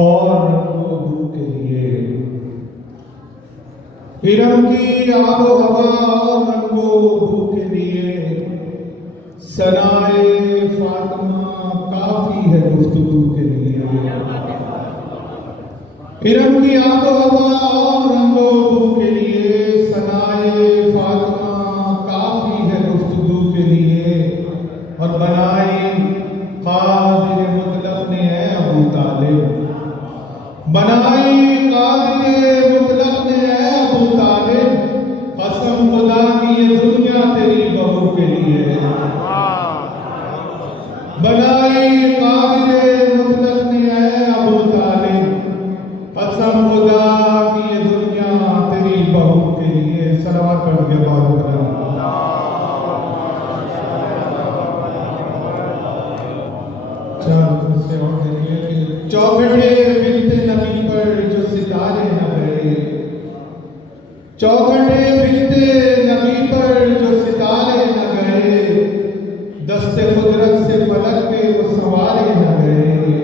اور رنگوں کے لیے ارم کی آب و ہوا اور رنگوں بو کے لیے ثنائے فاطمہ کافی ہے گفتگو کے لیے. ارم کی آب و ہوا اور رنگوں بو کے لیے ثنائے فاطمہ کافی ہے گفتگو کے لیے. اور بنائی قادر مطلق نے ہے ابو طالب، بنائی قادر مطلق نے ہے ابو طالب. قسم خدا کی یہ دنیا تیری بہو کے لیے ہے. بنائی قادر مطلق نے ہے ابو طالب. قسم خدا کی یہ دنیا تیری بہو کے لیے. صلوات پڑھ کے بات کریں. سے اور دیکھیے کہ چوکھٹے بنت نبی پر جو ستارے نہ گئے، چوکھٹے بنت نبی پر جو ستارے نہ گئے، دست قدرت سے فلک پہ وہ سوارے نہ گئے.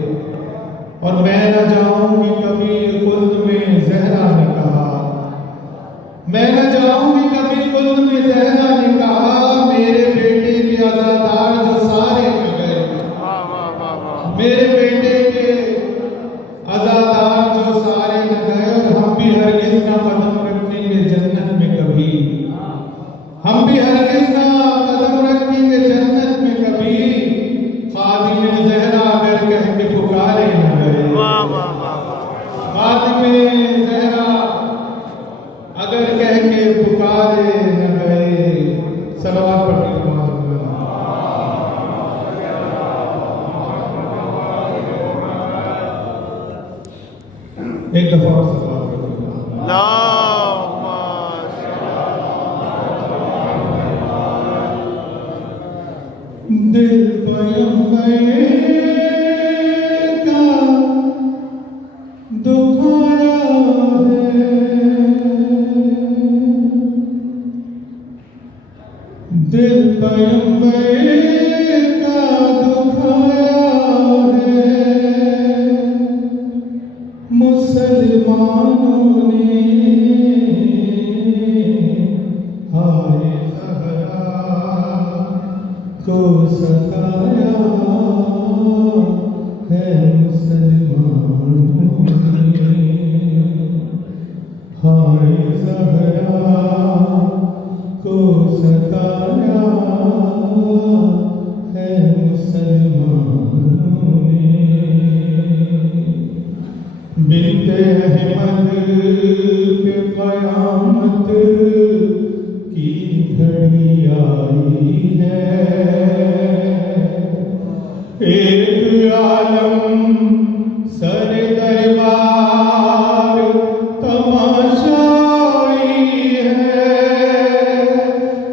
اور میں نہ جاؤں گی کبھی خلد میں زہرا نے کہا، میں نہ جاؤں گی کبھی خلد میں زہرا نے کہا. میرے بیٹے کے عزادار جو سارے نہ گئے، میرے بیٹے کے عزادار جو سارے نہ گئے. اور ہم بھی ہرگز نہ قدم رکھیں گے جنت میں کبھی، ہم بھی ہرگز نہ قدم رکھیں گے جنت میں کبھی. خادم زہرا اگر کہہ کے پکارے نہ گئے، خادم زہرا اگر کہہ کے پکارے نہ گئے. صلوات پڑھنے کے بعد ایک دفعہ اور صلوات پڑھیں. دل پیغمبر کا دکھایا ہے، دل پیغمبر کا دکھایا ہے. مسلمانوں نے ہائے زہرا کو ستایا ہے. مسلمانوں نے ہائے زہرا کو ستایا ہے. مسلمانوں نے بنت احمد پہ قیامت کی گھڑی آئی ہے. ایک عالم سر دربار تماشائی ہے.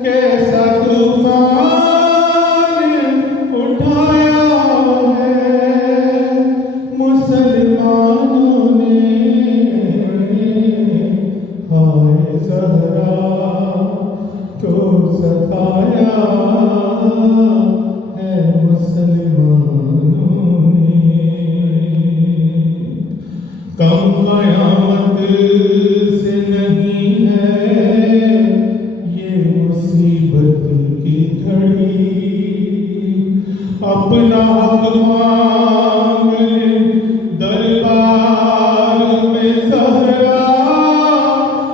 کیسا طوفان اٹھایا ہے. مسلمانوں نے ہائے زہرا کو ستایا ہے. مسلمانوں نے کم قیامت سے نہیں ہے یہ مصیبت کی گھڑی. اپنا حق مانگ لے دربار میں زہرا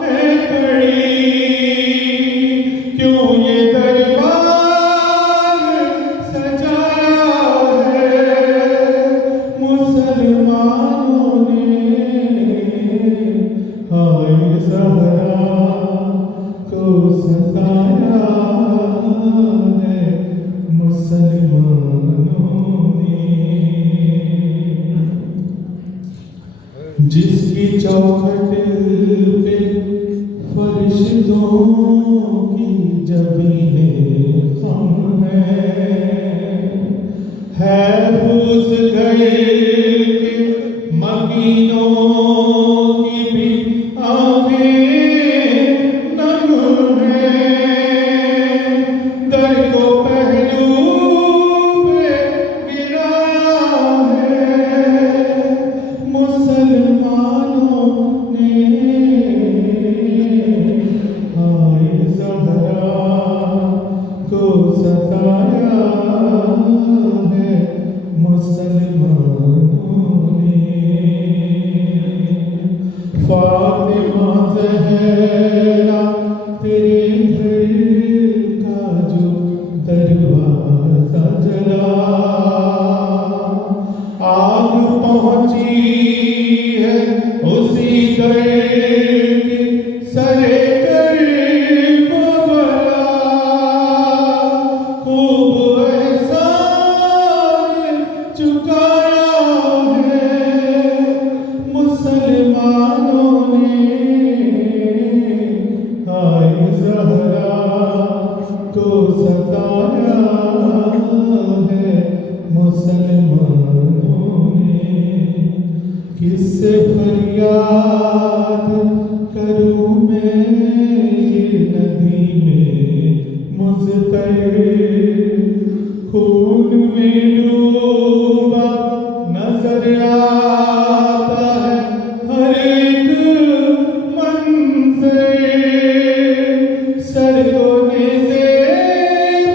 ہے کھڑی. کیوں یہ دربار سجایا ہے. مسلمانوں نے ہائے زہرا کو ستایا ہے. مسلمانوں نے جس کی چوکھٹ پہ فرشتوں کی جبینیں خم ہے پھوس گئے کہ مکینوں کی بھی آنکھیں نم ہیں. در کو پہلو پہ گرایا ہے. کس سے فریاد کروں میں یہ ندی میں مضطر، خون میں ڈوبا نظر آتا ہے ہر ایک منظر، سر کو نیزے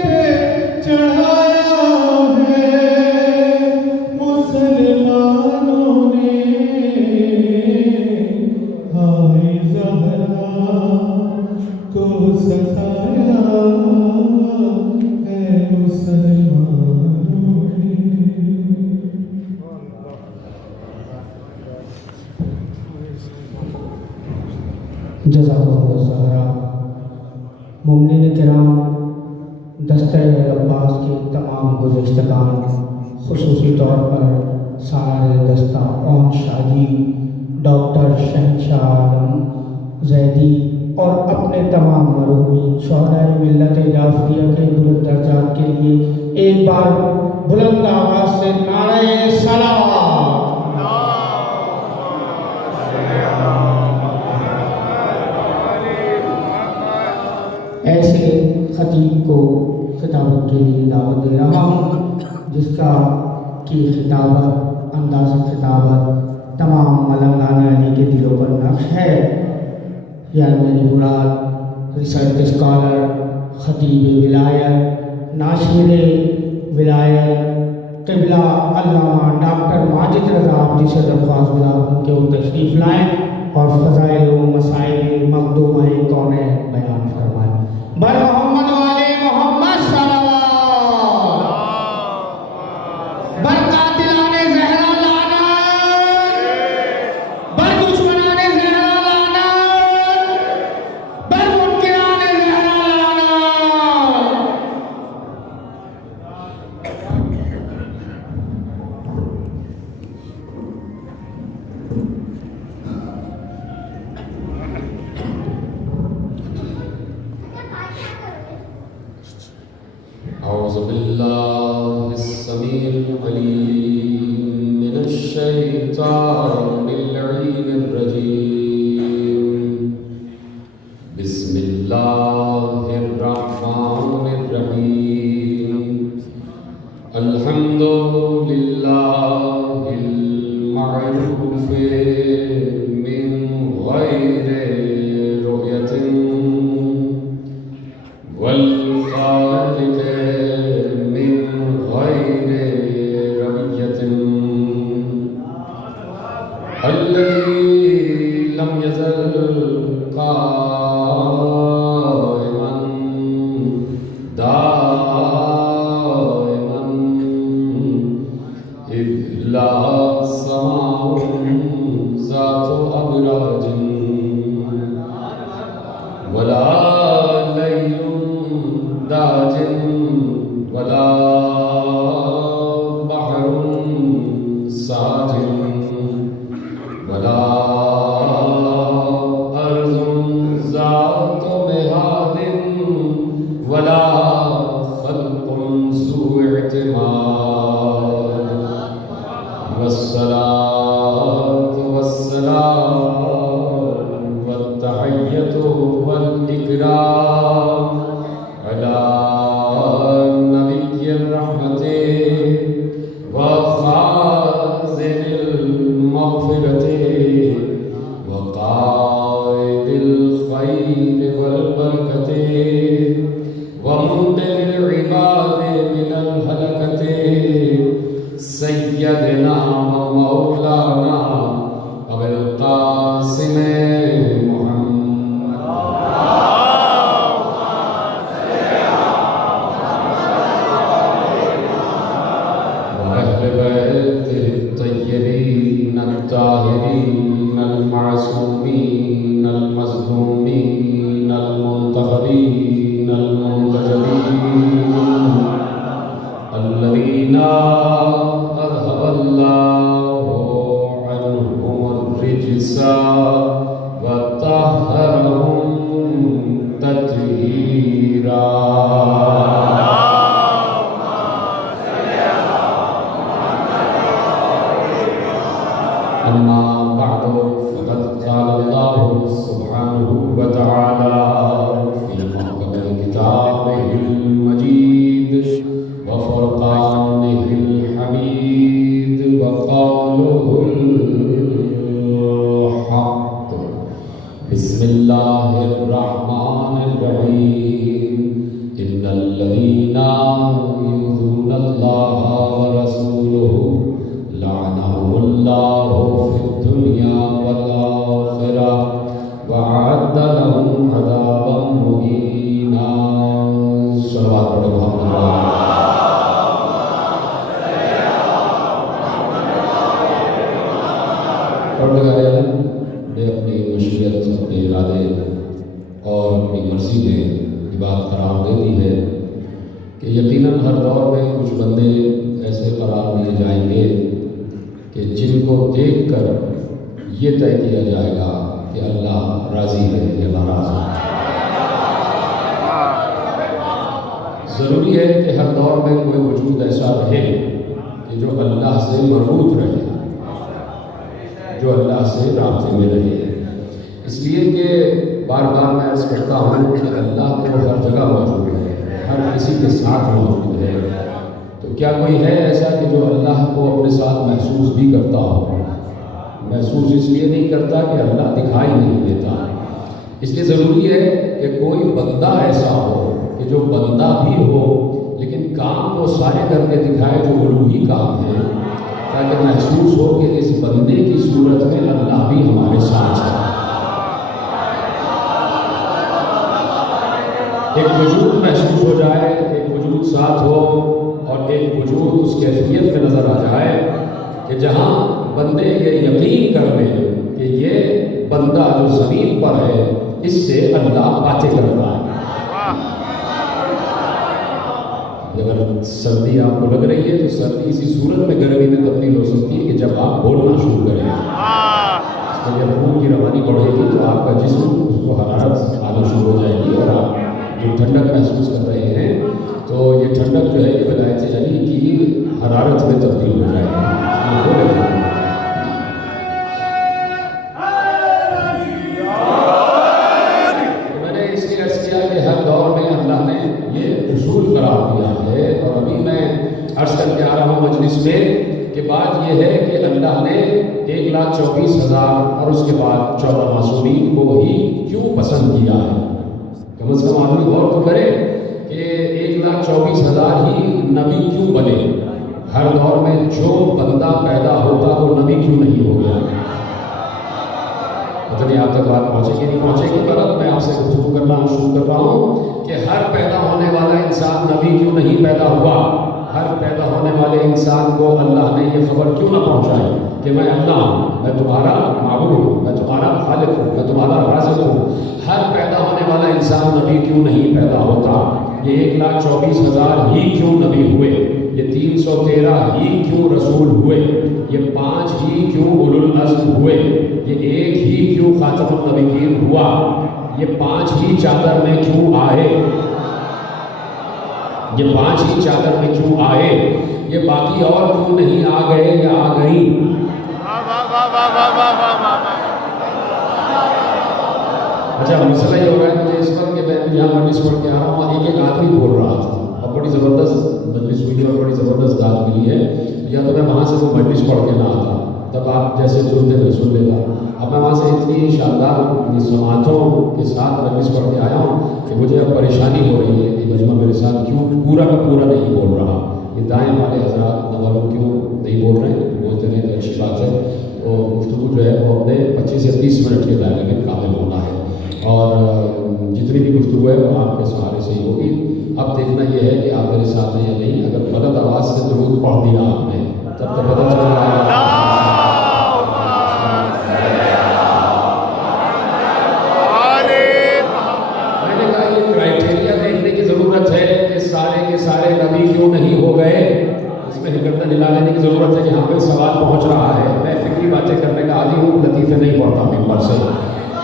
پہ چڑھایا ہے مسلمانوں نے، ہائے زہرا کو ستایا ہے مسلمانوں نے۔ جزاک اللہ زہرا۔ مومنین کرام، دستہ عباس کے تمام گزشتگان، خصوصی طور پر سالار دستہ اون شاہ جی، ڈاکٹر شہنشاہ عالم زیدی اور اپنے تمام مرحومین شہدائے ملت جعفریہ کے بلند درجات کے لیے ایک بار بلند آواز سے نعرہ صلوات۔ ایسے خطیب کو خطابت کے لیے دعوت دے رہا ہوں جس کا کی خطابت، انداز خطابت تمام ملنگانہ علی کے دلوں پر نقش ہے۔ یعنی میری مراد ریسرچ اسکالر، خطیب ولایت، ناشر ولایت قبلہ علامہ ڈاکٹر ماجد رضا عابدی سے درخواست گزار ہوں کہ وہ تشریف لائیں اور فضائل و مسائل مخدومہ کونین بیان فرمائیں۔ بر محمد والے محمد صلوات، بر قاتلان زہرا لعنت، بر دشمنان زہرا لعنت، بر منکران زہرا لعنت۔ أعوذ بالله السميع العليم من الشيطان اللعين الرجيم، بسم الله الرحمن الرحيم، الحمد لله المعروف من غير رؤية، والخالق من غير رؤية، الذي لم يزل قائما دائما، إذ لا سماء ذات أبراج، ولا ليل داج، ولا بحر ساج، ولا أرض ذات مهاد، ولا خلق ذو اعتماد، والصلاة والسلام والتحية والإكرام على نبي الرحمة وخازن المغفرة وقائد الخير والبركة ومنقذ العباد من الهلكة، سيدنا ومولانا أبي القاسم محمد وأهل بيته الطيبين الطاهرين المعصومين المظلومين المنتخبين المنتجبين، الذين أذهب الله عنهم الرجس وطهرهم تطهيرا۔ أما بعد فقد قال الله سبحانه وتعالى في محكم كتابه المجيد وفرقانه الحميد وقوله الحق بسم الله الرحمن الرحيم إن الذين يؤذون الله ورسوله لعنهم الله في الدنيا والآخرة وأعد لهم عذابا مهينا صلوات پڑھو محمد پروردگار عالم نے اپنی مشیت اپنے ارادے اور اپنی مرضی میں یہ بات قرار دے دی ہے کہ یقیناً ہر دور میں کچھ بندے ایسے قرار دیے جائیں گے کہ جن کو دیکھ کر یہ طے کیا جائے گا کہ اللہ راضی ہے یا ناراض ہے۔ ضروری ہے کہ ہر دور میں کوئی وجود ایسا رہے کہ جو اللہ سے مربوط رہے، جو اللہ سے رابطے میں رہے، اس لیے کہ بار بار میں عرض کرتا ہوں کہ اللہ تو ہر جگہ موجود ہے، ہر کسی کے ساتھ موجود ہے، تو کیا کوئی ہے ایسا کہ جو اللہ کو اپنے ساتھ محسوس بھی کرتا ہو؟ محسوس اس لیے نہیں کرتا کہ اللہ دکھائی نہیں دیتا، اس لیے ضروری ہے کہ کوئی بندہ ایسا ہو کہ جو بندہ بھی ہو لیکن کام وہ سارے کر کے دکھائے جو الوہی کام ہے، تاکہ محسوس ہو کہ اس بندے کی صورت میں اللہ بھی ہمارے ساتھ ہے۔ ایک وجود محسوس ہو جائے، ایک وجود ساتھ ہو، اور ایک وجود اس کیفیت میں نظر آ جائے کہ جہاں بندے یہ یقین کر لیں کہ یہ بندہ جو زمین پر ہے اس سے اللہ باتیں کرتا ہے۔ اگر سردی آپ کو لگ رہی ہے تو سردی اسی صورت میں گرمی میں تبدیل ہو سکتی ہے کہ جب آپ بولنا شروع کریں، اس میں جب خون کی روانی بڑھے گی تو آپ کا جسم اس کو حرارت آنا شروع ہو جائے گی، اور آپ جو ٹھنڈک محسوس کر رہے ہیں تو یہ ٹھنڈک جو ہے یہ ولایت علی کی حرارت میں تبدیل ہو جائے گی۔ میں نے اس لیے عرض کیا کہ ہر دور میں اللہ نے یہ اصول قرار دیا ہے، اور ابھی میں عرض کر کے آ رہا ہوں مجلس میں کہ بات یہ ہے کہ اللہ نے 1,24,000 اور اس کے بعد 14 معصومین کو ہی کیوں پسند کیا ہے؟ کم از کم آدمی غور تو کرے کہ 1,24,000 ہی نبی کیوں بنے؟ ہر دور میں جو بندہ پیدا ہوتا وہ نبی کیوں نہیں ہو گیا؟ پتہ نہیں آپ تک بات پہنچے گی نہیں پہنچے گی، پر اب میں آپ سے گفتگو کرنا شروع کر رہا ہوں کہ ہر پیدا ہونے والا انسان نبی کیوں نہیں پیدا ہوا؟ ہر پیدا ہونے والے انسان کو اللہ نے یہ خبر کیوں نہ پہنچائی کہ میں اللہ ہوں، میں تمہارا معبود ہوں، میں تمہارا خالق ہوں، میں تمہارا رازق ہوں؟ ہر پیدا ہونے والا انسان نبی کیوں نہیں پیدا ہوتا؟ یہ 1,24,000 ہی کیوں نبی ہوئے؟ یہ 313 ہی کیوں رسول ہوئے؟ یہ 5 ہی کیوں اولو العزم ہوئے؟ یہ 1 ہی کیوں خاتم النبیین ہوا؟ یہ 5 ہی چادر میں کیوں آئے؟ یہ 5 ہی چادر میں کیوں آئے؟ یہ باقی اور کیوں نہیں آ گئے یا آ گئی؟ اچھا مسئلہ یہ ہو رہا ہے مجھے اس وقت کہ میں یہاں مجلس پڑھ کے آ رہا ہوں، ایک آدمی بول رہا تھا اور بڑی زبردست مجلس ہوئی اور بڑی زبردست داد ملی ہے، یا تو میں وہاں سے وہ مجلس پڑھ کے نہ آتا، تب آپ جیسے سنتے میں سن لیتا، اب میں وہاں سے اتنی شاندار سماعتوں کے ساتھ مجلس پڑھ کے آیا ہوں کہ مجھے اب پریشانی ہو رہی ہے کہ مجمع میرے ساتھ کیوں پورا کا پورا نہیں بول رہا، یہ دائیں والے حضرات نوالوں کیوں نہیں بول رہے ہیں؟ بولتے رہے تو اچھی بات ہے، تو گفتگو جو ہے وہ اپنے 25 سے 30 منٹ کے دائرے میں کامل ہونا ہے، اور جتنی بھی گفتگو ہے وہ آپ کے سہارے سے ہی ہوگی۔ اب دیکھنا یہ ہے کہ آپ میرے ساتھ ہیں یا نہیں، اگر غلط آواز سے درود پڑھ دیا آپ نے تب تو پتہ چل رہا ہے۔ میں نے کہا یہ کرائٹیریا دیکھنے کی ضرورت ہے کہ سارے کے سارے نبی کیوں نہیں ہو گئے، اس میں گردن ہلا لینے کی ضرورت ہے کہ ہاں پہ سوال پہنچ رہا ہے۔ میں فکری باتیں کرنے کا عادی ہوں، لطیفے نہیں پڑھتا ممبر سے،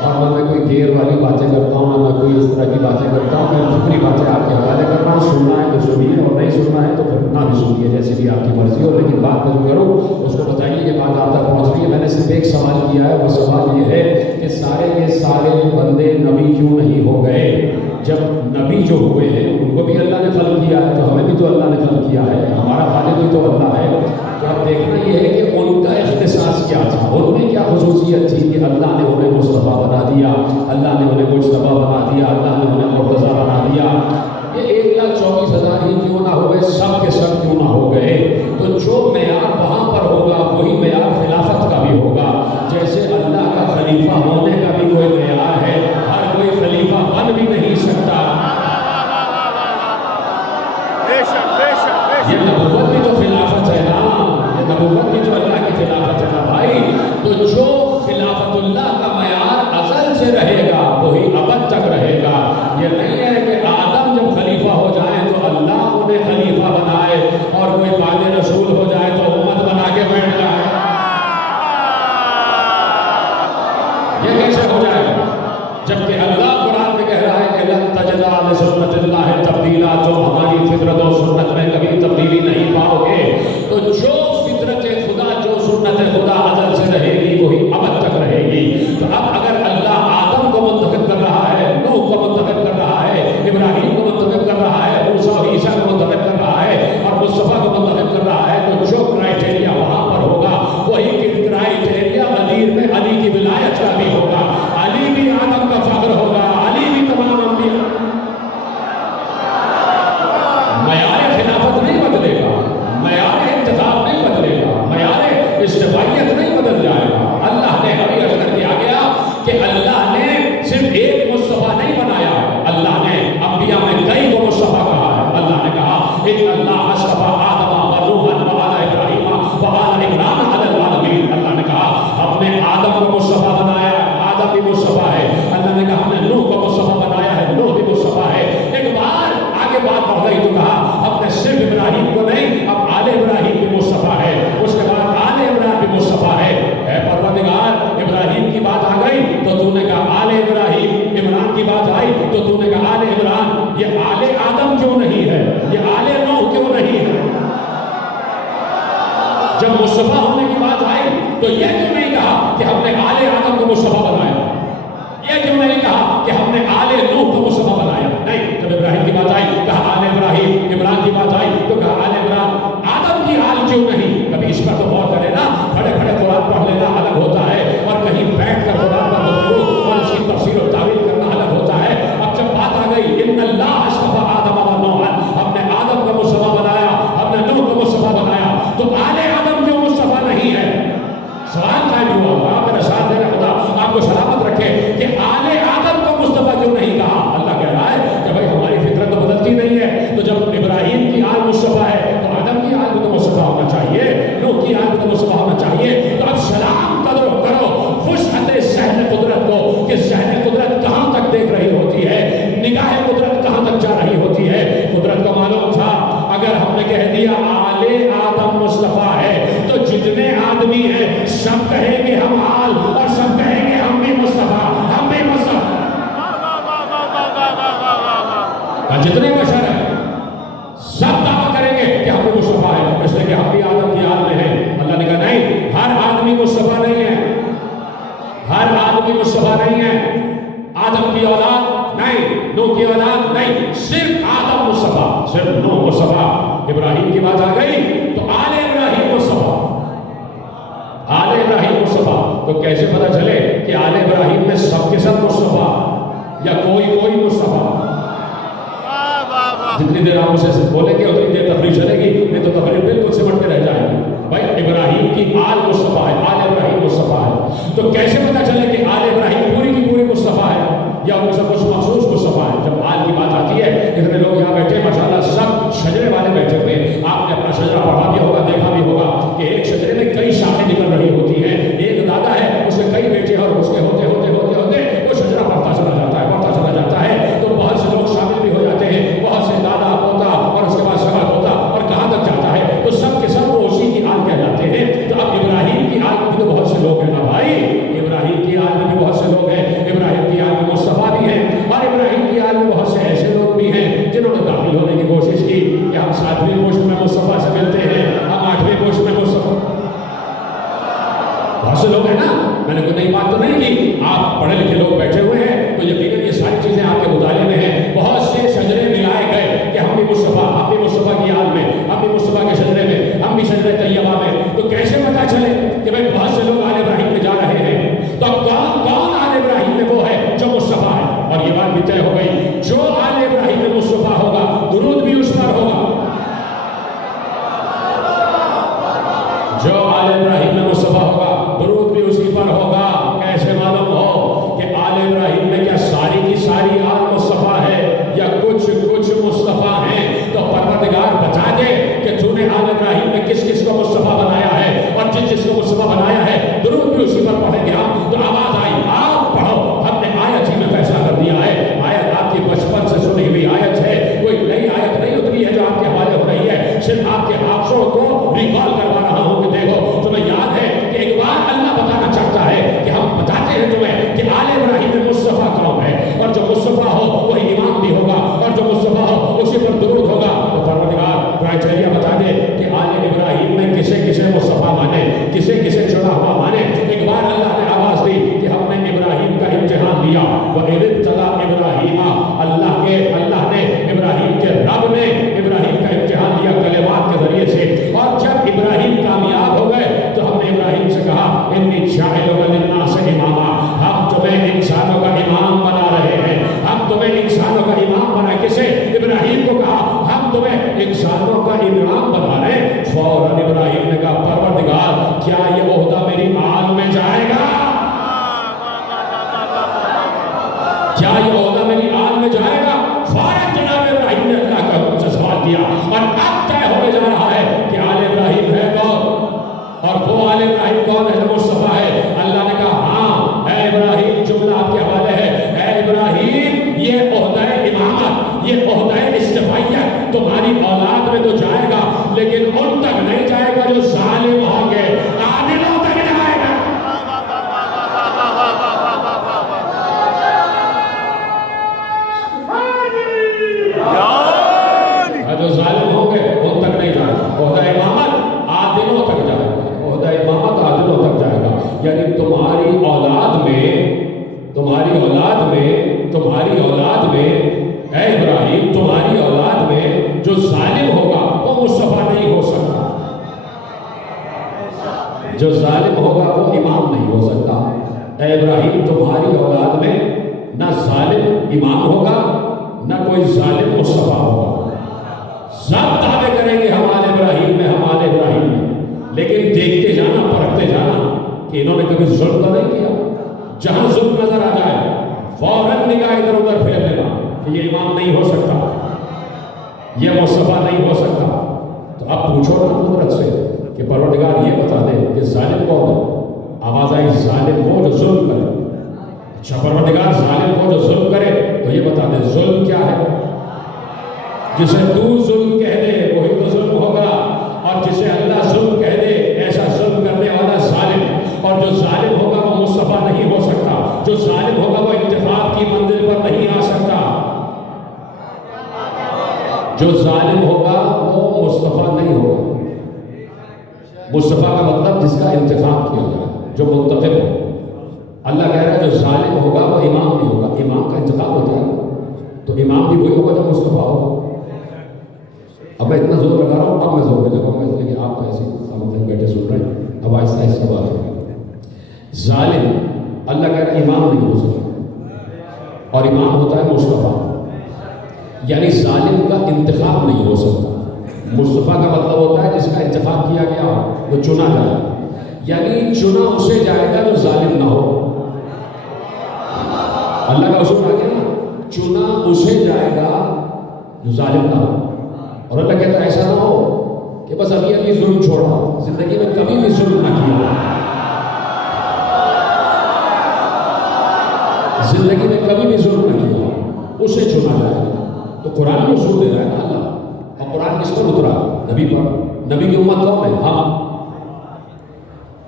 और ना मैं कोई गेर वाली बातें करता हूँ, ना मैं कोई इस तरह की बातें करता हूँ। मैं पूरी बातें आपके हवाले कर रहा हूँ। सुनना है तो सुनिए और नहीं सुनना है तो फिर ना भी सुनिए, जैसे भी आपकी मर्जी हो। लेकिन बात मैं जो करूँ उसको बताइए कि बात आप तक पहुँच रही है। मैंने सिर्फ एक सवाल किया है, वो सवाल ये है कि सारे के सारे बंदे नबी क्यों नहीं हो गए? जब नबी जो हुए हैं उनको भी अल्लाह ने खल्क किया है, तो हमें भी तो अल्लाह ने खल्क किया है, हमारा खालिक भी तो अल्लाह है। तो अब देखना ये है कि उनका इख्तिसास क्या था, उनमें क्या खुसूसियत थी कि अल्लाह ने उन्हें मुस्तफ़ा बना दिया, अल्लाह ने उन्हें मुजतबा बना दिया, अल्लाह ने उन्हें मुर्तज़ा बना दिया। ये 1,24,000 ही क्यों ना हो गए, सब के सब क्यों ना हो गए? तो जो मेयार वहाँ पर होगा वही मेयार खिलाफत का भी होगा। जैसे अल्लाह का खलीफा होने का भी कोई मेयार है, हर कोई खलीफा बन भी नहीं सकता। ये नबूवत भी तो खिलाफत है ना, ये नबूवत भी तो अल्लाह की खिलाफत है ना भाई। तो जो खिलाफतुल्लाह का मेयार अज़ल से रहेगा वही अबद तक रहेगा। ये नहीं है कि आदम जब खलीफा हो जाए तो अल्लाह उन्हें खलीफा बनाए और कोई बाद रसूल हो जाए तो उम्मत बना के बैठ जाए। ये कैसे हो जाएगा? जबकि अल्लाह कुरान में कह रहा है कि लन तजदा लिसुन्नतिल्लाहि तब्दीला, तो हमारी फितरत और सुन्नत में कभी तब्दीली नहीं पाओगे। तो जो फितरत खुदा, जो सुन्नत खुदा अज़ल से रहेगी वही अबद तक रहेगी। तो अब अगर अल्लाह आदम को मुंतखब कर रहा है, नूह को मुंतखब कर रहा है, इब्राहीम को मुंतखब कर रहा है, मूसा और ईसा को मुंतखब कर रहा है और मुस्तफ़ा को मुंतखब कर रहा है, तो जो क्राइटेरिया वहाँ पर होगा वही क्राइटेरिया गदीर में अली की विलायत का भी होगा। अली भी आदम का फख्र होगा, अली भी तमाम अंबिया। मयार खिलाफत नहीं बदलेगा, मयार इंतखाब नहीं बदलेगा, मयार इस्तिफाइयत नहीं बदल जाएगा। अल्लाह ने हमें अजगर किया गया कि अल्लाह ने सिर्फ एक मुस्तफ़ा नहीं बनाया, अल्लाह ने अंबिया में कई को मुस्तफ़ा कहा है। अल्लाह ने कहा इन अल्लाह अस्तफ़ा आदम व नूहन व आला इब्राहीम व आला इमरान अलल आलमीन। अल्लाह ने कहा हमने आदम को मुस्तफ़ा बनाया, आदम भी मुस्तफ़ा है। अल्लाह ने कहा हमने नूह को मुस्तफ़ा बनाया है, नूह भी मुस्तफ़ा है। एक बार आगे बात बढ़ गई तो कहा हमने सिर्फ इब्राहीम को नहीं, अब आले इब्राहीम भी मुस्तफ़ा है, उसके बाद आले इमरान भी मुस्तफ़ा है। परवरदिगार इब्राहीम की बात आ गई तो तूने कहा आले इब्राहीम, इमरान की बात आई तो तूने कहा आले इमरान। ये आले आदम क्यों नहीं है, ये आले नूह क्यों नहीं है? जब मुस्तफ़ा होने की बात आई तो ये क्यों नहीं कहा कि हमने आले आदम को मुस्तफ़ा बनाया? ये क्यों नहीं कहा कि हमने आले नूह को मुस्तफ़ा बनाया? नहीं, जब इब्राहीम की बात आई कहा आले इब्राहीम, इमरान की बात आई तो कहा आले इमरान। आदम की आल क्यों नहीं? कभी इस पर तो गौर करें ना, खड़े खड़े कुरान पढ़ लेना अलग होता है और कहीं बैठ कर कुरान पर गुफ्तगू और इसकी तफसीर और तावील करना अलग होता है। अब जब बात आ गई इन्नल्लाह अस्तफ़ा आदम व नूहन, हमने आदम को मुस्तफ़ा बनाया, हमने नूह को मुस्तफ़ा बनाया, तो आले आदम क्यों मुस्तफ़ा नहीं है? सवाल कायम हुआ। मेरा साथ देना खुदा आपको सलामत रखे कि आले आदम को मुस्तफ़ा क्यों नहीं कहा? अल्लाह कह रहा है कि भाई हमारी फितरत तो बदलती नहीं है। तो जब इब्राहीम की आल मुस्तफ़ा है तो आदम की आल भी तो मुस्तफ़ा होना चाहिए, नूह की आल भी तो मुस्तफ़ा होना चाहिए। तो अब सलाम करो वुसअत ज़हन कुदरत को कि ज़हन कुदरत कहाँ तक देख रही होती है, निगाह कुदरत कहाँ तक जा रही होती है। कुदरत को मालूम था अगर हमने कह दिया आले आदम मुस्तफ़ा है तो जितने आदमी हैं सब कहेंगे हम आल और सब कहेंगे हम भी मुस्तफ़ा, हम भी मुस्तफ़ा। जितने बशर हैं सब दावा करेंगे कि हम भी मुस्तफ़ा है, इसलिए कि हम भी आदम की आल में हैं। अल्लाह ने कहा नहीं, हर आदमी मुस्तफ़ा नहीं है, हर आदमी मुस्तफ़ा नहीं है। आदम की औलाद नहीं, नूह की औलाद नहीं, सिर्फ आदम मुस्तफ़ा, सिर्फ नूह मुस्तफ़ा। इब्राहीम की बात आ गई तो आले इब्राहीम मुस्तफ़ा, आले इब्राहीम मुस्तफ़ा। तो कैसे पता चले कि आले इब्राहीम में सबके सब मुस्तफ़ा या कोई मुस्तफ़ा? जितनी देर आप उसे बोलेंगे उतनी देर तकरीर चलेगी, नहीं तो तकरीर बिल्कुल सिमट के रह जाएगी। भाई इब्राहीम की आल मुस्तफ़ा है, आल इब्राहीम मुस्तफ़ा है। तो कैसे पता चले कि आल इब्राहीम पूरी की पूरी मुस्तफ़ा है या उनमें सब कुछ मखसूस मुस्तफ़ा है? जब आल की बात आती है, इतने लोग यहाँ बैठे माशाल्लाह सब शजरे वाले बैठे हुए, आपने अपना शजरा पढ़ा भी होगा, देखा भी होगा कि एक शजरे में कई शाखें निकल रही होती हैं। एक दादा है, उसके कई बेटे और उसके होते होते होते होते वो शजरा बढ़ता चला जाता है, बढ़ता चला जाता है। तो बहुत से लोग शामिल भी हो जाते हैं, बहुत से दादा पोता और उसके बाद सगा पोता, और कहाँ तक जाता है तो सब के सब वो उसी की आल कहलाते हैं। तो अब इब्राहीम की आल भी तो हम, तो आवाज आई आओ पढ़ो, हमने आयत ही में फैसला कर दिया है। आयत आपकी बचपन से सुनी हुई आयत है, कोई नई आयत नहीं उतरी है जो आपके हवाले हो रही है, सिर्फ आपके हाथों को रिकॉल करवा रहा हूं कि देखो तुम्हें याद है कि एक बार अल्लाह बताना चाहता है कि हम बताते हैं तुम्हें कि आले इब्राहिम में मुस्तफ़ा कौन है, और जो मुस्तफ़ा हो वही इमाम भी होगा, और जो मुस्तफ़ा हो उसी पर दुरूद होगा। तो परवरदिगार क्राइटेरिया बता दे कि आले इब्राहिम में किसे किसे मुस्तफ़ा माने, किसे किसे चुना हुआ माने। एक बार अल्लाह ने आवाज दी कि हमने इब्राहिम का इम्तिहान लिया, वह इब्तला इब्राहिम, अल्लाह ने इब्राहिम के रब ने इब्राहिम का इम्तिहान लिया कलिमात के जरिए से। और जब इब्राहिम कामयाब हो गए तो हमने इब्राहिम से कहा इन्नी जाइलुका लिन्नास इमामा, हम तुम्हें इंसानों का इमाम बना रहे हैं, हम तुम्हें इंसानों का इमाम बना। किसे? इब्राहिम को कहा हम तुम्हें इंसानों का इमाम बना रहे। फौरन इब्राहिम ने कहा परवरदिगार क्या ये ओहदा मेरी आल में जाएगा, क्या ये ओहदा मेरी आल में जाएगा? फौरन जनाब इब्राहिम ने अल्लाह का हुक्म से सवाल किया, और अब तय होने जा रहा है कि आले इब्राहिम है कौन, और वो आले इब्राहिम कौन है जो मुस्तफ़ा है। अल्लाह ने कहा हाँ है इब्राहिम, जुमला आपके हवाले है इब्राहिम, ये ओहदा इमामत, ये ओहदा इस्तिफ़ाइयत तुम्हारी औलाद में तो जाएगा, लेकिन उन तक नहीं जाएगा जो जालिम होंगे, आदिलों तक जाएगा। जो जालिम होंगे उन तक नहीं जाएगा, ओहदा इमामत आदिलों तक जाएगा, ओहदा इमामत आदिलों तक जाएगा। यानी तुम्हारी औलाद में, तुम्हारी औलाद में, तुम्हारी औलाद में ऐ इब्राहिम, तुम्हारी औलाद में जो जालिम होगा वो मुस्तफ़ा नहीं हो सकता, जो जालिम होगा वो इमाम नहीं हो सकता। ऐ इब्राहिम तुम्हारी औलाद में ना जालिम इमाम होगा, ना कोई जालिम मुस्तफ़ा होगा। सब दावे करेंगे हमारे इब्राहिम में, हमारे इब्राहिम में, लेकिन देखते जाना, परखते जाना कि इन्होंने कभी जुल्म तो नहीं किया। जहां जुल्म नजर आ जाए फौरन निगाह इधर उधर फेर लेना कि ये इमाम नहीं हो सकता, ये मुस्तफ़ा नहीं हो सकता। तो अब पूछो ना कुदरत से कि परवरदिगार ये बता दे कि जालिम कौन है। आवाज आई जालिम वो जो जुल्म करे। अच्छा परवरदिगार जालिम वो जो जुल्म करे, तो ये बता दे जुल्म क्या है। जिसे तू जुल्म कह दे वही तो जुल्म होगा, और जिसे अल्लाह जुल्म कह दे ऐसा जुल्म करने वाला जालिम। और जो जालिम होगा वो मुस्तफ़ा नहीं हो सकता, जो जालिम होगा वो इत्तिफाक की मंजिल पर नहीं आ सकता। जो जालिम होगा वो मुस्तफ़ा नहीं होगा। मुस्तफ़ा का मतलब जिसका इंतखाब किया जाए, जो मुंतखब हो। अल्लाह कह रहा है जो जालिम होगा वो इमाम नहीं होगा, इमाम का इंतखाब होता है, तो इमाम भी वही होगा जो मुस्तफ़ा होगा। अब मैं इतना जोर लगा रहा हूँ, अब मैं जोर नहीं लगाऊंगा, इसलिए कि आप तो ऐसे सामने बैठे सुन रहे हैं। अब आहिस्ता आहिस्ता बात होगी। जालिम अल्लाह कह रहा है इमाम नहीं हो सकता, और इमाम होता है मुस्तफ़ा। यानी जालिम का इंतखाब नहीं हो सकता। मुस्तफ़ा का मतलब होता है जिसका इंतखाब किया गया हो, वो चुना जाए। यानी चुना उसे जाएगा जो जालिम ना हो। अल्लाह का उसूल आ गया ना, चुना उसे जाएगा जो जालिम ना हो। और अल्लाह कहता है ऐसा ना हो कि बस अभी अभी जुल्म छोड़ा, जिंदगी में कभी भी जुल्म ना किया, जिंदगी में कभी भी जुल्म ना किया, उसे चुना जाएगा। तो कुरान में उसूल दे रहा है ना अल्लाह। और कुरान किस पर उतरा? नबी पर। नबी की उम्मत कौन है? हम।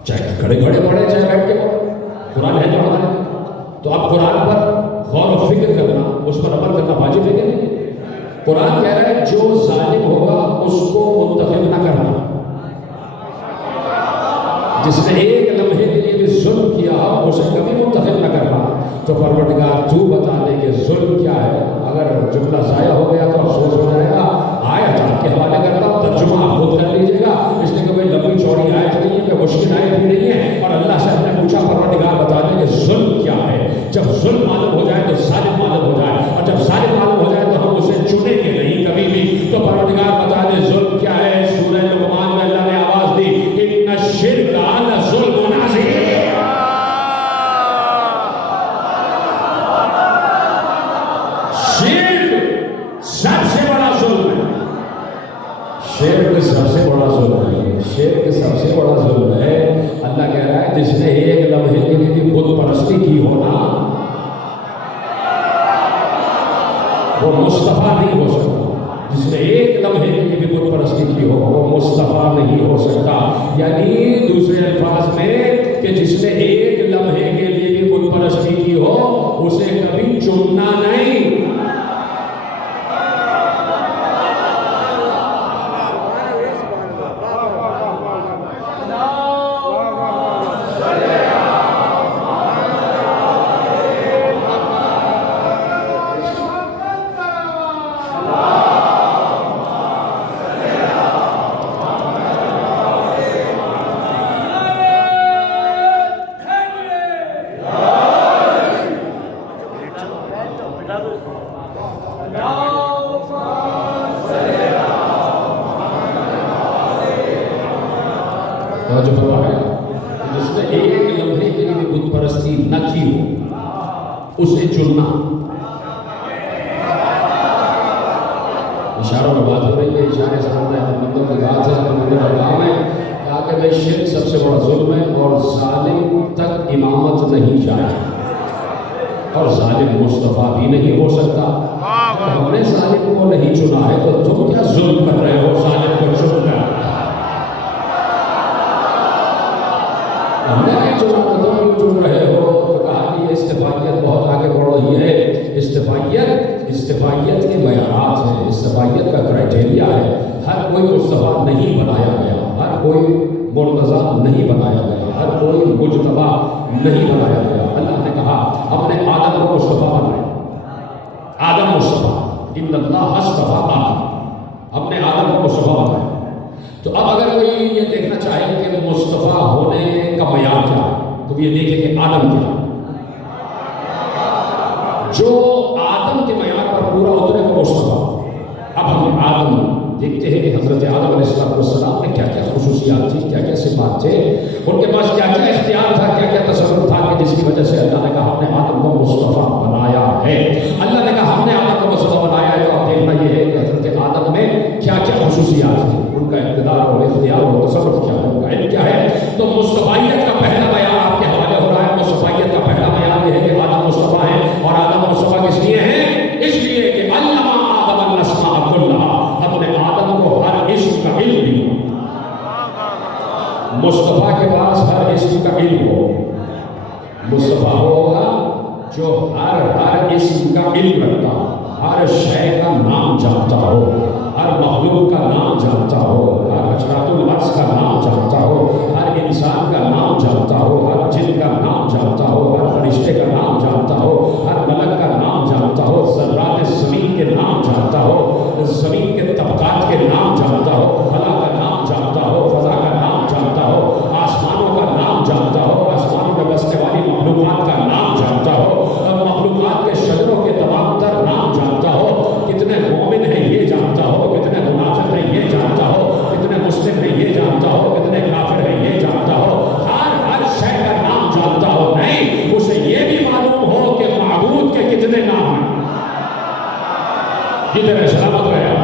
चाहे खड़े खड़े पढ़े चाहे बैठ के पढ़े, कुरान है जो हमारे। तो अब कुरान पर गौर और फिक्र करना, उस पर अमल करना वाजिब है कि नहीं? कुरान कह रहा है जो जालिम होगा उसको मुंतखब न करना। जिसने एक लम्हे के लिए भी जुल्म किया उसे कभी मुंतखब न करना। तो परवरदिगार तू बता दे कि जुल्म क्या है। अगर जुमला ज़ाया हो गया तो अफसोस हो जाएगा। आयत आपके हवाले करता हूँ, तर्जुमा आप खुद कर लीजिएगा, इसलिए कि कोई लंबी चौड़ी आयत नहीं है, कोई मुश्किल आयत भी नहीं है। और अल्लाह से हमने पूछा परवरदिगार बता दे कि जुल्म क्या है। जब जुल्म मालूम हो जाए तो जालिम मालूम हो जाए, और जब जालिम मालूम हो जाए तो हम उसे चुनेंगे नहीं कभी भी। तो परवरदिगार बता दे जुल्म क्या है। सूरह लुक़मान में अल्लाह ने आवाज दी, इन्ना शिर्क लज़ुल्मुन अज़ीम। सबसे बड़ा जुल्म है। शिर्क सबसे बड़ा जुल्म है। शिर्क सबसे बड़ा जुल्म है। अल्लाह कह रहा है जिसने एक लम्हे के लिए भी وہ مصطفیٰ نہیں ہو سکتا. جس نے ایک لمحے کے لیے بھی بت پرستی کی ہو وہ مصطفیٰ نہیں ہو سکتا. یعنی دوسرے الفاظ میں کہ جس نے ایک لمحے کے لیے بھی بت پرستی کی ہو اسے کبھی چننا نہیں. جو فرمایا جس نے ایک لمحے کے لیے بھی بت پرستی نہ کی ہو اسے چننا. اشاروں میں بات ہو رہی ہے, اشارے سے کرنا ہے بندوں کی بات ہے بندوں کا کام ہے. کہا کہ بھائی شرک سب سے بڑا ظلم ہے اور ظالم تک امامت نہیں جائے اور ظالم مصطفیٰ بھی نہیں ہو سکتا. ہم نے ظالم کو نہیں چنا ہے تو تم کیا ظلم کر رہے ہو ظالم کو چن کر. ہم نے نہیں چنا تو تم کیوں چن رہے ہو. تو کہا کہ یہ استفائیت بہت آگے بڑھ رہی ہے. استفائیت کے معیارات ہیں, استفائیت کا کرائٹیریا ہے. ہر کوئی مصطفیٰ نہیں بنایا گیا, ہر کوئی مرتضیٰ نہیں بنایا گیا, ہر کوئی مجتبیٰ نہیں بنایا گیا. اللہ نے کہا ہم نے آدم کو مصطفیٰ بنایا. آدم مصطفیٰ, ان اللہ اصطفیٰ آدم, ہم نے آدم کو مصطفیٰ بنایا. تو اب اگر کوئی یہ دیکھنا چاہے کہ مصطفیٰ ہونے کا معیار کیا ہے تو یہ دیکھیں کہ آدم کیا ہے. جو آدم کے معیار پر پورا اترے کو مصطفیٰ. اب ہم آدم دیکھتے ہیں کہ حضرت آدم علیہ السلام میں کیا کیا خصوصیات تھی, کیا کیا صفات تھے, ان کے پاس کیا کیا اختیار تھا, کیا کیا تصور تھا کہ جس کی وجہ سے اللہ نے کہا ہم نے آدم کو مصطفیٰ بنایا ہے. اللہ نے کہا ہم نے آدم کو مصطفیٰ بنایا ہے. تو اب دیکھنا یہ ہے کہ حضرت آدم میں کیا کیا خصوصیات تھیں, ان کا اقتدار اور اختیار اور تصور کیا ہے, ان کا علم کیا ہے. تو مصطفیت کا پہلا معیار آپ کے حوالے ہو رہا ہے. مصطفیت کا پہلا معیار یہ ہے کہ آدم مصطفیٰ ہے. اور آدم مصطفیٰ کس لیے ہے؟ اس لیے کہ علم آدم الاسماء کلھا, ہم نے آدم کو ہر اسم کا علم دیا. مصطفیٰ کے پاس ہر اسم کا علم ہو. مصطفیٰ ہوگا جو ہر اسم کا علم رکھتا ہو, ہر شے کا نام جانتا ہو, ہر مخلوق کا نام جانتا ہو, ہر حشرات الارض کا نام جانتا ہو, ہر انسان کا نام جانتا ہو, ہر جن کا نام جانتا ہو, ہر فرشتے کا نام جانتا ہو, ہر ملک کا نام جانتا ہو, ذرات زمین کے نام جانتا ہو, زمین کے طبقات کے نام جانتا ہو, خلا کا نام جانتا ہو, فضا کا نام جانتا ہو, آسمانوں کا نام جانتا ہو, آسمانوں میں بسنے والی مخلوقات کا نام جانتا ہو, مخلوقات کے شجروں کے تمام تر نام جانتا ہو. کتنے مومن ہیں یہ جانتا ہو, کتنے منافق ہیں یہ جانتا ہو, کتنے مسلم ہیں یہ جانتا ہو, کتنے کافر ہیں یہ جانتا ہو, ہر شے کا نام جانتا ہو. نہیں, اسے یہ بھی معلوم ہو کہ معبود کے کتنے نام ہیں. کتنے سلامت رہے.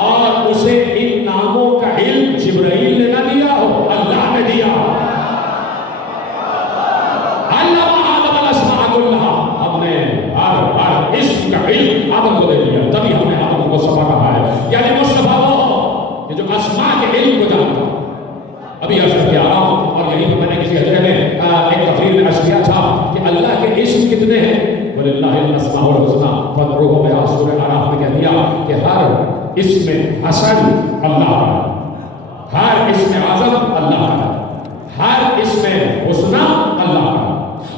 اور اسے ان ناموں کا علم جبرائیل نے نہ دیا ہو, اللہ نے دیا. ہر اسم کا علم آدم کو دے دیا, تبھی ہم نے آدم کو مصطفیٰ کہا ہے. یعنی مصطفیٰ وہ کہ جو اسماء کے علم کو جانتا. ابھی عرض کر کے آ رہا ہوں, اور یہیں پر میں نے کسی حجرے میں ایک تقریر میں عرض کیا تھا کہ اللہ کے اسم کتنے ہیں. وَلِلَّهِ الْأَسْمَاءُ الْحُسْنَىٰ فَادْعُوهُ بِهَا. سورہ اعراف میں کہہ دیا کہ ہر اسم حسن اللہ کا, ہر اسم اعظم اللہ کا, ہر اسم حسنہ اللہ کا.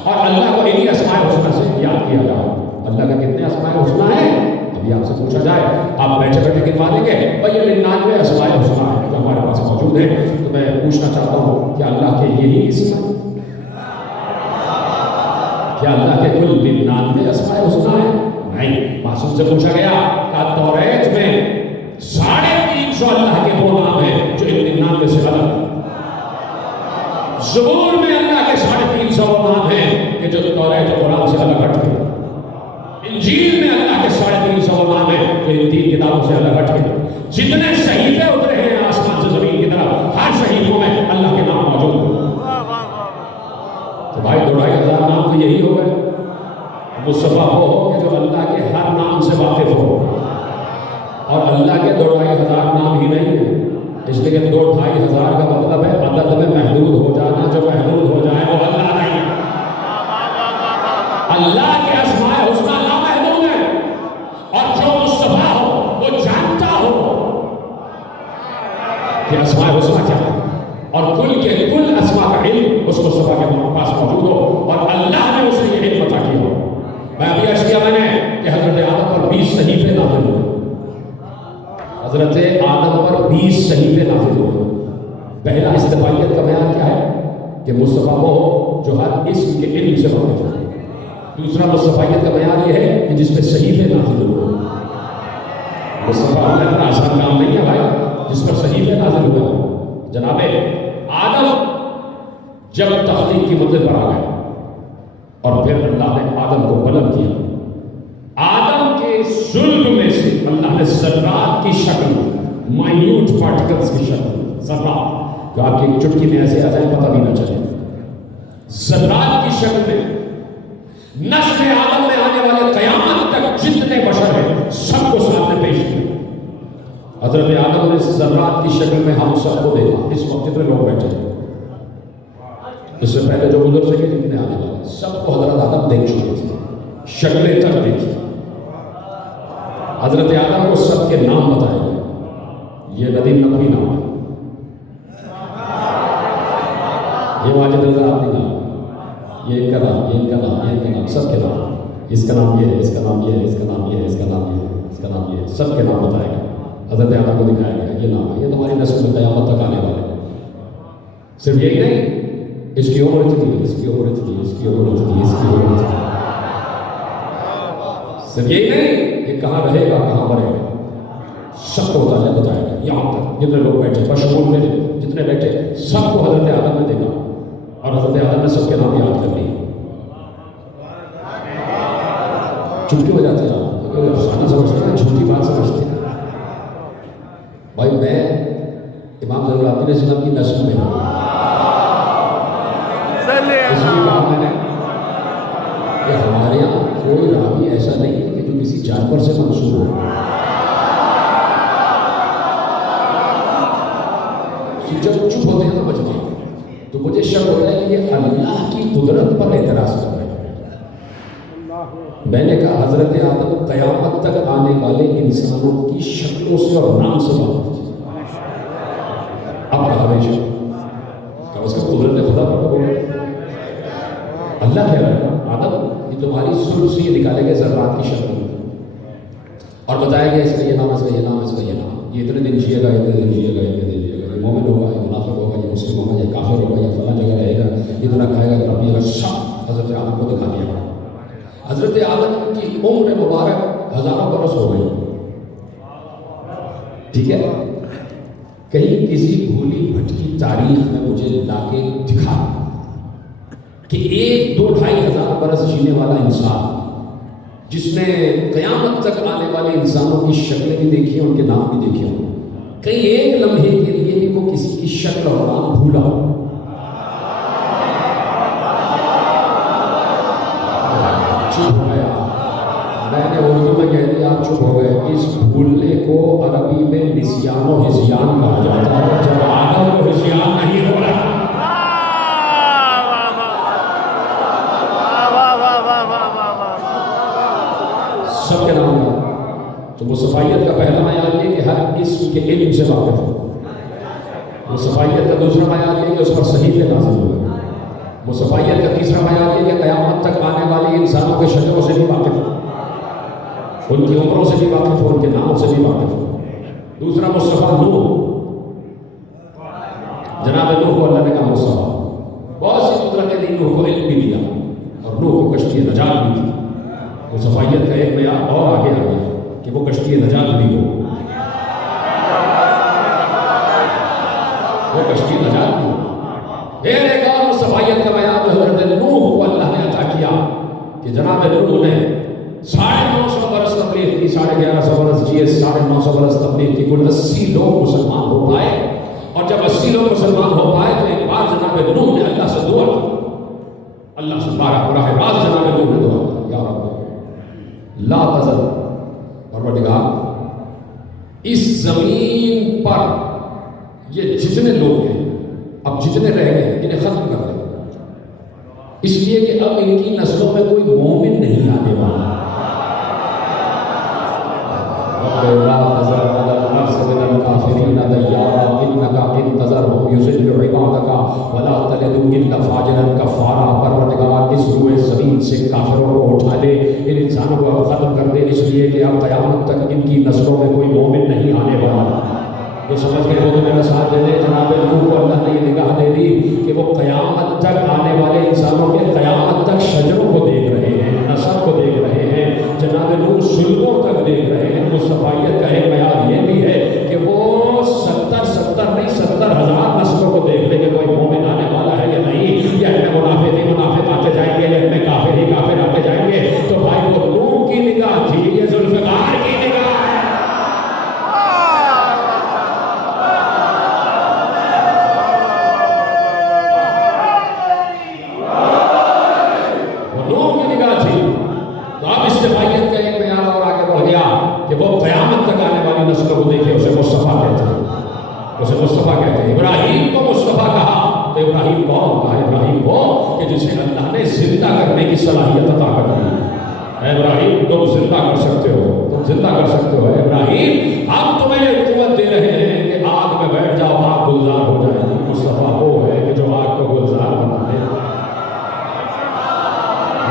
اور اللہ کو انہی اسماء حسنہ سے یاد کیا جائے. اللہ کا کتنے اسماء حسنہ ہیں؟ ابھی آپ سے پوچھا جائے, آپ بیٹھے بیٹھے گنوا دیں گے بھائی یہ 99 اسماء حسنہ ہیں جو ہمارے پاس موجود ہیں. تو میں پوچھنا چاہتا ہوں کیا اللہ کے یہی اسم ہیں؟ کیا اللہ کے کل 99 اسماء حسنہ ہیں؟ نہیں. معصوم سے پوچھا گیا کہ توریت میں 350 اللہ کے وہ نام ہیں جو ان 99 سے الگ ہیں. زبور میں اللہ کے 350 نام ہیں کہ جو توریت و قرآن سے الگ ہٹ گئے. انجیل میں اللہ کے 350 نام ہیں جو ان 3 کتابوں سے الگ ہٹ گئے. جتنے صحیفے اترے ہیں آسمان سے زمین کی طرف, ہر صحیفوں میں اللہ کے نام موجود ہیں. تو بھائی 2500 نام تو یہی ہو گئے. मुस्तफ़ा वो हो कि जो अल्लाह के हर नाम से वाकिफ हो, और अल्लाह के 2,500 नाम ही नहीं है, इसलिए कि 2,500 का मतलब है अदद में महदूद हो जाना। जो महदूद हो जाए वो अल्लाह नहीं। अल्लाह के अस्माए हुस्ना लामहदूद है, और जो मुस्तफ़ा हो वो जानता हो कि अस्माए हुस्ना क्या है, और कुल के कुल अस्मा का इल्म उस मुस्तफ़ा के पास मौजूद हो, और अल्लाह ने उसे ये इल्म अता किया हो। मैं अभी अर्ज़ किया मैंने कि हज़रत आदम पर 20 सहीफे नाज़िल हुए। हज़रत आदम पर 20 सहीफे नाज़िल हुए। पहला इस्तिफ़ाइयत का बयान क्या है कि मुस्तफ़ा वो हो जो हर इस्म के इल्म से वाकिफ़ हो। दूसरा मुस्तफ़ाइयत का बयान ये है कि जिस पे सहीफे नाज़िल हुए। मुस्तफ़ा होना इतना आसान काम नहीं है भाई, जिस पर सहीफे नाज़िल हुए। जनाबे आदम जब तख्लीक की मंजिल पर आ गए और फिर अल्लाह ने आदम को बुलंद किया, आदम के सुल्ब में से अल्लाह ने ज़र्रात की शक्ल में, माइन्यूट पार्टिकल्स की शक्ल में, ज़र्रात जो आपकी एक चुटकी में ऐसे आ जाए पता भी ना चले, ज़र्रात की शक्ल में नस्ल आदम में आने वाले क़यामत तक जितने बशर हैं सबको सामने पेश किया। हज़रत आदम ने ज़र्रात की शक्ल में हम सबको देखा। इस वक्त जितने लोग बैठे हैं, इससे पहले जो गुजर सके जितने आने वाले, सबको हज़रत आदम देख चुके थे, शक्लें तक देखी। हज़रत आदम को सबके नाम बताए गए। ये नदीम नकवी नाम है, ये वाजिद रज़ा आदमी नाम, ये इनका नाम, ये इनका नाम, ये इनका नाम, सबके नाम। इसका नाम ये है, इसका नाम ये है, इसका नाम ये है, इसका नाम ये है, इसका नाम ये है, सबके नाम बताए गए। हज़रत आदम को दिखाया गया ये नाम है, ये तुम्हारी नस्ल में क़यामत तक आने वाले। सिर्फ यही नहीं, इसकी उम्र इतनी, इसकी उम्र इतनी, इसकी उम्र इतनी, इसकी उम्र इतनी। सिर्फ यही नहीं, ये कहाँ रहेगा, कहाँ मरेगा, सबको बताया गया। यहाँ तक जितने लोग बैठे, बशमूल में जितने बैठे, सबको हज़रत आदम ने देखा, और हज़रत आदम ने सबके नाम याद कर लिए। चुटकी हो जाती है आप, क्योंकि अफसाना समझते हैं, झूठी बात समझते हैं। भाई मैं इमाम ज़ैनुल आबिदीन अलैहिस्सलाम की नस्ल में हूँ, इसलिए कहा मैंने कि हमारे यहाँ कोई रावी ऐसा नहीं है कि जो किसी जानवर से मंसूब हो। जब चुप होते हैं ना बच गए, तो मुझे शक होता है कि ये अल्लाह की कुदरत पर एतराज़ कर रहे हैं। मैंने कहा हज़रत आदम क़यामत तक आने वाले इंसानों की शक्लों से और नाम से वाकिफ़ थे। अब कहा हमेशा क्या उसका कुदरत खुदा पर बोल, अल्लाह कह रहा है आदम ये तुम्हारी सुल्ब से निकाले गए ज़र्रात की शक्ल में, और बताया गया इसका ये नाम, इसका ये नाम, इसका ये नाम, ये इतने दिन जिएगा, इतने दिन जिएगा, इतने दिन जिएगा, ये मोमिन होगा, ये मुनाफिक होगा, ये मुस्लिम होगा, ये काफिर होगा, ये फलां जगह रहेगा, इतना खाएगा, इतना पिएगा, सब हज़रत आदम को दिखा दिया। हज़रत आदम की उम्र मुबारक हज़ारों बरस हो गई, ठीक है। कहीं किसी भूली भटकी तारीख में मुझे लाके दिखा कि 1-2-2.5 बरस जीने वाला इंसान जिसने क़यामत तक आने वाले इंसानों की शक्लें भी देखी हैं, उनके नाम भी देखे हों, कहीं एक लम्हे के लिए भी वो किसी की शक्ल और नाम भूला हो। चुप हो गया, मैंने उर्दू में कह दिया, आप चुप हो गए। इस भूलने को अरबी में निस्यानो हिज़यान कहा जाता है, जब आदम को हिज़यान नहीं हो रहा। सबके नाम है। तो मुस्तफ़ाइयत का पहला मयार ये कि हर इस्म के इल्म से वाकिफ़ हो। मुस्तफ़ाइयत का दूसरा मयार ये कि उस पर सहीफ़े नाज़िल हुए। मुस्तफ़ाइयत का तीसरा मयार ये कि क़यामत तक आने वाले इंसानों के शक्लों से भी वाकिफ़ हो, उनकी उम्रों से भी वाकिफ़ हो, उनके नामों से भी वाकिफ़ हो। दूसरा मुस्तफ़ा नूह, जनाब नूह को अल्लाह ने कहा मुस्तफ़ा, बहुत सी कुदरतें दी, नूह को इल्म भी दिया और नूह को कश्ती नजात भी दी। मुस्तफ़ाइयत का एक मयार और आगे आ गया कि वो कश्ती नजात भी हो, वो कश्ती नजात भी हो। फिर एक और मुस्तफ़ाइयत का मयार हज़रत नूह को अल्लाह ने अता किया कि जनाब नूह ने 950 बरस तबलीग की, 1150 बरस जिए, 950 बरस तबलीग की, कुल 80 लोग मुसलमान हो पाए। और जब 80 लोग मुसलमान हो पाए तो एक बार जनाब नूह ने अल्लाह से दुआ की, अल्लाह से बारह रास्त जनाब नूह ने दुआ की, या रब ला तज़र, परवरदिगार इस ज़मीन पर ये जितने लोग हैं, अब जितने रह गए इन्हें ख़त्म कर दे, इसलिए कि अब इनकी नस्लों में कोई मोमिन नहीं आने वाला। ला तज़र अलल अर्ज़ मिनल काफ़िरीन दय्यारा इन्नका इन तज़रहुम युज़िल्लु इबादका वला तलिदु इल्ला फ़ाजिरन कफ़ारा। परवरदिगार इस रूए ज़मीन से काफिरों को उठा दे, इन इंसानों को अब ख़त्म कर दे, इसलिए कि अब क़यामत तक इनकी नस्लों में कोई मोमिन नहीं आने वाला। जो समझ गए वो तो मेरा साथ दे दे। जनाब नूह को अल्लाह ने ये निगाह दे दी कि वो क़यामत तक आने वाले इंसानों के क़यामत तक शजरों को देख रहे हैं, नस्ल को देख रहे हैं, जनाब नूह सुल्बों तक देख रहे हैं। मुस्तफ़ाइयत का एक मयार ये भी है कि वो 70,000 नस्लों को देख ले कि कोई मोमिन आने वाला है या नहीं, या इनमें मुनाफिक ही मुनाफिक आते जाएंगे, या इनमें काफिर ही काफिर आते जाएंगे। तो भाई वो नूह की निगाह थी, ये जुल्फ़िकार की निगाह है। कि वो क़यामत तक आने वाली नस्लों को देखे, उसे मुस्तफ़ा कहते हैं, उसे मुस्तफ़ा कहते हैं। इब्राहीम को मुस्तफ़ा कहा तो इब्राहीम कौन कहा? इब्राहीम को कि जिसे अल्लाह ने जिंदा करने की सलाहियत अता कर दी। इब्राहीम तुम जिंदा कर सकते हो, तुम जिंदा कर सकते हो। इब्राहीम हम तुम्हें ये कुव्वत दे रहे हैं कि आग में बैठ जाओ, आग गुलजार हो जाएगी। मुस्तफ़ा वो है कि जो आग को गुलजार बना दे,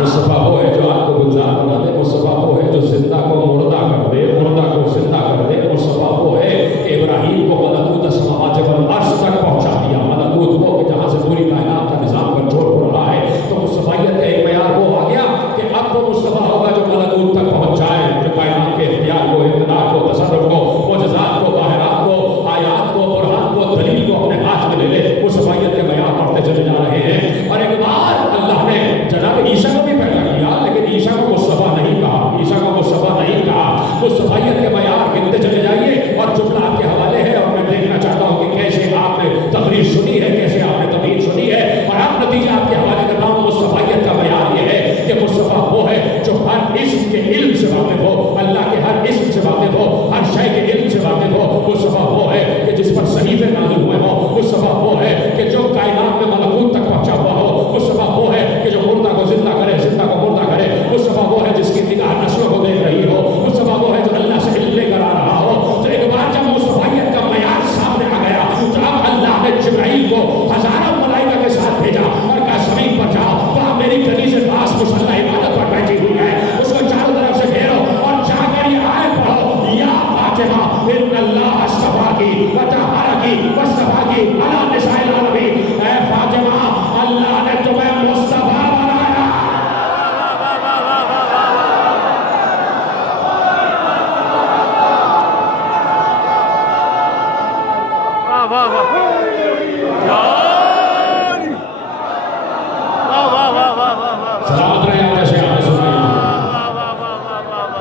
मुस्तफ़ा वो है जो आग को गुलजार बना दे, मुस्तफ़ा वो है जो जिंदा को मुर्दा कर दे, मुर्दा को जिंदा कर दे। मुस्तफ़ा वो है कि इब्राहीम को मलकूत समावात वल अर्श तक पहुंचा दिया। मलकूत वो कि जहाँ से पूरी कायनात का निज़ाम कंट्रोल हो रहा है। तो मुस्तफ़ाइयत का एक मयार वो आ गया कि अब वो मुस्तफ़ा होगा जो मलकूत तक पहुँच जाए, जो कायनात के इख्तियार को, इक़्तिदार को, तसर्रुफ़ को, मुअज़िज़ात को, ज़ाहिरात को, आयात को, बुरहान को, दलील को अपने हाथ में ले ले। मुस्तफ़ाइयत के मयार बढ़ते चले जा रहे हैं। और एक बार अल्लाह ने जनाब ईसा को भी पैदा किया, लेकिन ईसा को मुस्तफ़ा नहीं कहा, ईसा को मुस्तफ़ा नहीं कहा। मुस्तफ़ाइयत के मयार गिनते चले जाइए और जुमला आपके हवाले है। और मैं देखना चाहता हूँ कि कैसे आपने तकरीर सुनी है, कैसे आपने तकरीर सुनी है, और आप नतीजा आपके हवाले कर रहा हूँ। मुस्तफ़ाइयत का मयार ये है कि मुस्तफ़ा वो है जो हर इस्म के इल्म से वाकिफ हो, अल्लाह के हर इस्म से वाकिफ हो, हर शय के इल्म से वाकिफ हो। मुस्तफ़ा वो है कि जिस पर सहीफ़े नाज़िल हुए हो। मुस्तफ़ा वो है कि जो कायनात में मलकूत तक पहुँचा हुआ हो। मुस्तफ़ा वो है कि जो मुर्दा को जिंदा करे, जिंदा को मुर्दा करे। मुस्तफ़ा वो है जिसकी निगाह नस्लों को देख रही हो। मुस्तफ़ा वो है जो अल्लाह से इल्म लेकर आ रहा हो। तो एक बार जब मुस्तफ़ाइयत का मयार सामने आ गया तो अब अल्लाह ने जिब्राईल को हज़ारों मलाइका के साथ भेजा और कहा ज़मीन पर जाओ, वहाँ मेरी गली से खास मुसल्ला इबादत पर बैठी हुई है, उसको चारों तरफ से घेरो और जाकर ये आयत पढ़ो, या फातिमा इन्नल्लाह अस्तफ़ाकी व तहरकी वस्तफ़ाकी अला निसाइल आलमीन। ऐ फातिमा, अल्लाह ने तुम्हें मुस्तफ़ा बनाया। सलामत रहे आप जैसे आपने सुना।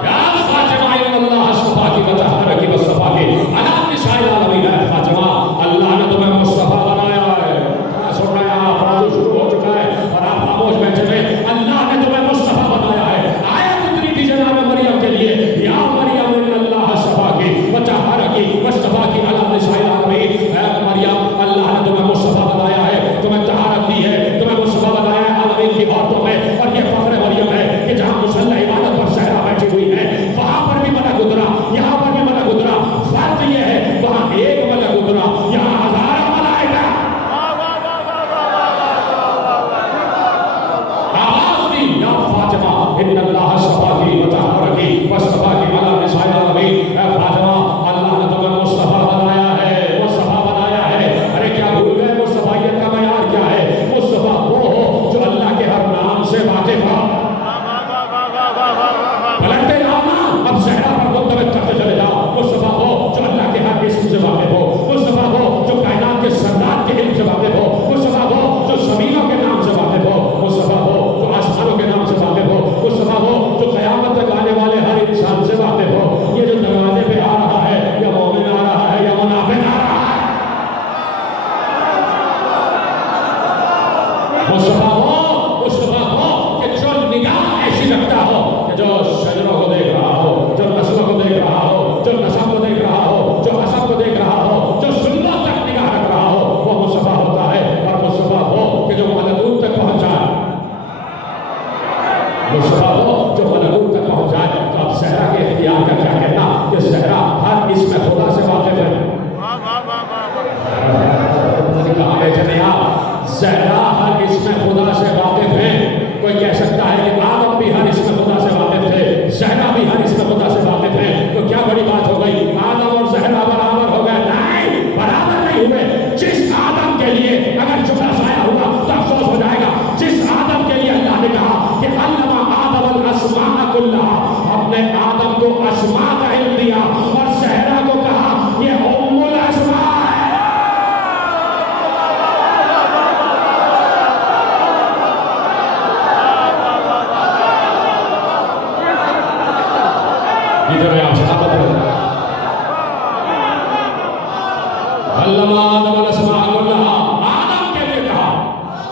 या फातिमा इन्नल्लाह अस्तफ़ाकी व तहरकी वस्तफ़ाकी अला निसाइल आलमीन। ऐ फातिमा, अल्लाह ने तुम्हें मुस्तफ़ा बनाया है। क्या सुन रहे हैं आप? मौजू शुरू हो चुका है और आप खामोश बैठे हैं। अल्लाह ने तुम्हें मुस्तफ़ा बनाया है। आयत उतरी थी जनाब मरियम के लिए, या मरियम इन्नल्लाह अस्तफ़ाकी व तहरकी वस्तफ़ाकी अला निसाइल आलमीन। ऐ मरियम, अल्लाह ने तुम्हें मुस्तफ़ा बनाया है, तुम्हें तहरत दी है, तुम्हें मुस्तफ़ा बनाया है आलमीन की औरतों में। और ये फख्र मरियम है कि जहाँ मुसल्ला इबादत पर सहरा बैठी हुई है, वहाँ पर भी मलक उतरा, यहाँ पर भी मलक उतरा। फर्क ये है, वहाँ एक मलक उतरा, यहाँ हज़ारों मलाइका। आवाज़ दी, या फातिमा इन्नल्लाह अस्तफ़ाकी व तहरकी वस्तफ़ाकी अला निसाइल आलमीन। ऐ फातिमा, अल्लाह ने तुम्हें मुस्तफ़ा बनाया है, मुस्तफ़ा बनाया है। अरे क्या भूल गए मुस्तफ़ाइयत का मयार क्या है? मुस्तफ़ा वो हो जो अल्लाह के हर नाम से वाकिफ हो। पलटते जाओ ना, अब सहरा पर मुंतबिक करते चले जाओ। मुस्तफ़ा हो जो अल्लाह के हर इस्म से वाकिफ हो। मुस्तफ़ा हो जो कायनात के सरदार के इल्म से वाकिफ हो। मुस्तफ़ा हो जो ज़मीनों के नाम से वाकिफ हो। मुस्तफ़ा हो जो आसमानों के नाम से वाकिफ हो। मुस्तफ़ा हो जो मुस्तफा वो जो मलकूत तक पहुंच जाए। तो अब ज़हरा के इख्तियार का क्या कहना कि ज़हरा हर इसमें खुदा से वाकिफ है। कहाँ बैठे थे आप? ज़हरा हर इसमें खुदा से वाकिफ है। कोई कह सकता है कि आदम भी हर इसमें खुदा से वाकिफ थे, ज़हरा भी हर इसमें खुदा से वाकिफ है, तो क्या बड़ी बात हो गई? आदम और ज़हरा बराबर हो गए? नहीं, बराबर नहीं हुए। जिस आदम के लिए अगर जुमला ज़ाया हुआ तो अफसोस हो जाएगा। जिस आदम के लिए अल्लाह ने कहा कि अल्लमा आदम अल अस्मा कुल्लहा, अपने आदम को अस्मा का इल्म दिया, और ज़हरा को कहा ये उम्मुल अस्मा है। इधर आप सहाबत अल्लमा आदम अल अस्मा कुल्लहा, आदम के लिए कहा,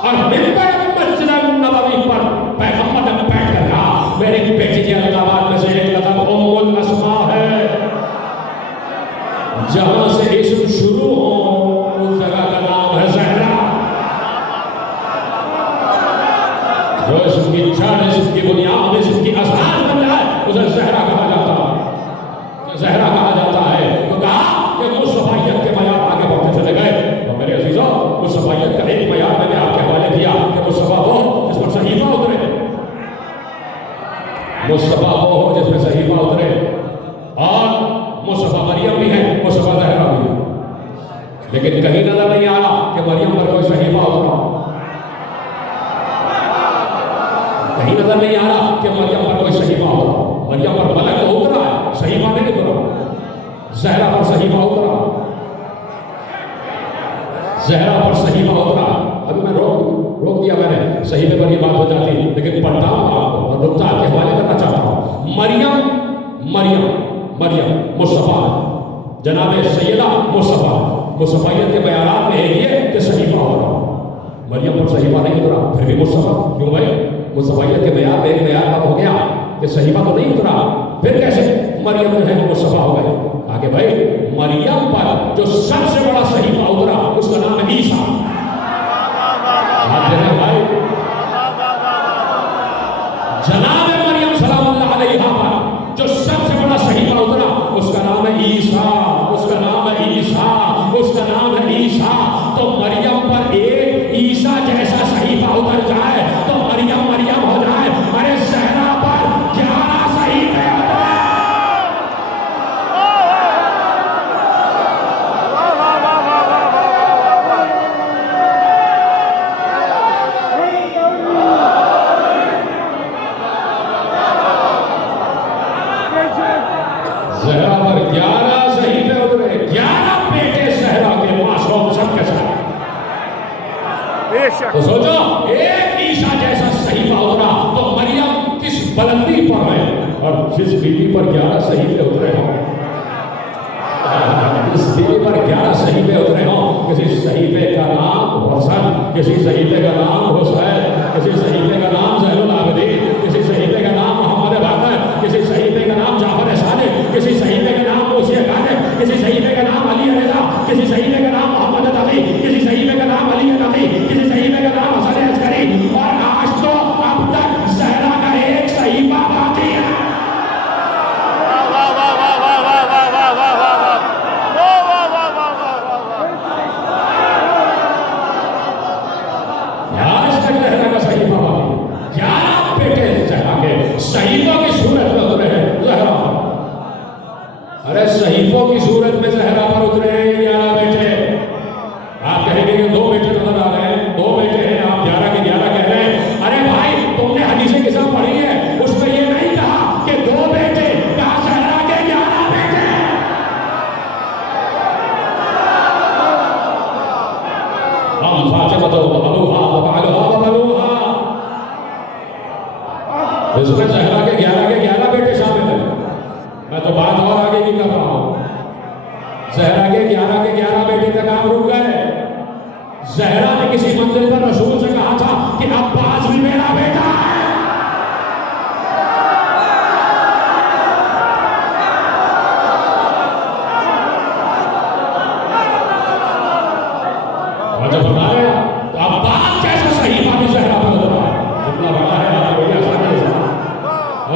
और मिंबर मस्जिद नबवी पर पैगंबर ने बैठ कर कहा मेरी बेटी के अलकाबात में से एक लक़ब उम्मुल अस्मा है। जहां से इस्म शुरू हो उस जगह का नाम है ज़हरा। जो इसम की जड़, इसम की बुनियाद, इसम की असास बन जाए उसे ज़हरा कहा जाता है। ज़हरा कहा जाता है। तो कहा कि मुस्तफाइयत के मयार आगे बढ़ते चले गए। और मेरे अजीजों, मुस्तफाइयत का एक मयार मैंने आपके हवाले किया कि मुस्तफा वो जिस पर सहीफा उतरे, मुस्तफा वो हो जिसमें सहीफा उतरे, और मुस्तफा मरियम भी है, मुस्तफा ज़हरा भी है। लेकिन कहीं नजर नहीं आ रहा कि मरियम पर कोई सहीफा उतरा। कहीं नजर नहीं आ रहा कि मरियम पर कोई सहीफा उतरा। मरियम पर मलक तो उतरा है, सहीफा नहीं उतरा। ज़हरा पर सहीफा उतरा, ज़हरा पर सहीफा उतरा। अभी मैं रोक दिया मैंने, सहीफे पर ये बात हो जाती, लेकिन पढ़ता हूँ आपको और नुक्ता आपके हवाले करना चाहता हूँ। मरियम मरियम मरियम मुस्तफा, जनाब सैयदा मुस्तफा, मुस्तफाइयत के बयानात में एक ये कि सहीफा उतरा। मरियम पर सहीफा नहीं उतरा, फिर भी मुस्तफा। क्यों भाई? मुस्तफाइयत के बयान में एक बयान अब हो गया कि सहीफा तो नहीं उतरा, फिर कैसे मरियम जो है वो मुस्तफा हो गए? आगे भाई, मरियम पर जो सबसे बड़ा सहीफा उतरा उसका नाम है ईसा। भाई, जनाब मरियम सलामुल्लाह अलैहा पर जो सबसे बड़ा सहीफा उतरा उसका नाम है ईसा, उसका नाम है ईसा, उसका नाम है ईसा। तो मरियम पर एक ईसा जैसा सहीफा उतर जाए तो मरियम मरियम हो जाए। अरे ज़हरा पर 11 सहीफे ज़हरा पर 11 सहीफे उतरे, 11 बेटे ज़हरा के मासूम सबके साथ। तो सोचो, एक ईसा जैसा सहीफा उतरा तो मरियम किस बुलंदी पर है, और जिस बीवी पर 11 सहीफे उतरे हो, जिस बीवी पर 11 सहीफे उतरे हो, किसी सहीफे का नाम हसन, किसी सहीफे का नाम हुसैन, किसी सहीफे का नाम ज़ैनुल आबिदीन, किसी सहीफे का नाम मोहम्मद बाकर, किसी सहीफे का नाम जाफर सादिक, किसी सहीफे का नाम मूसा काज़िम, किसी सहीफे का नाम अली रज़ा, किसी सहीफे का नाम मोहम्मद तकी, किसी सहीफे का नाम अली नकी, किसी सहीफे का नाम हसन अस्करी, और आज तो अब तक ज़हरा का एक सहीफा बाकी है। सहीफों की सूरत में उतरे हैं ज़हरा। अरे सहीफों की सूरत में ज़हरा पर उतरे हैं 11 बेटे। आप कहेंगे कि 2 बेटे नजर आ रहे हैं, 2 बेटे हैं, आप 11 के 11 कह रहे हैं। अरे भाई, तुमने हदीसें किताब पढ़ी है, उसमें ये नहीं कहा कि 2 बेटे, कहा ज़हरा के 11 बेटे। हम फातिमा तो बलूहा बलूहा बलूहा, इसमें ज़हरा के 11 बेटे शामिल हैं। मैं तो बात और आगे नहीं कर रहा हूँ। ज़हरा के 11 बेटे तक आप रुक गए। ज़हरा ने किसी मंजिल पर रसूल से कहा था कि अब्बास भी मेरा बेटा है। और जब बता रहे तो अब्बास जैसा सहीफा भी ज़हरा पर उतरा। जितना बता रहे आप वही आसान है।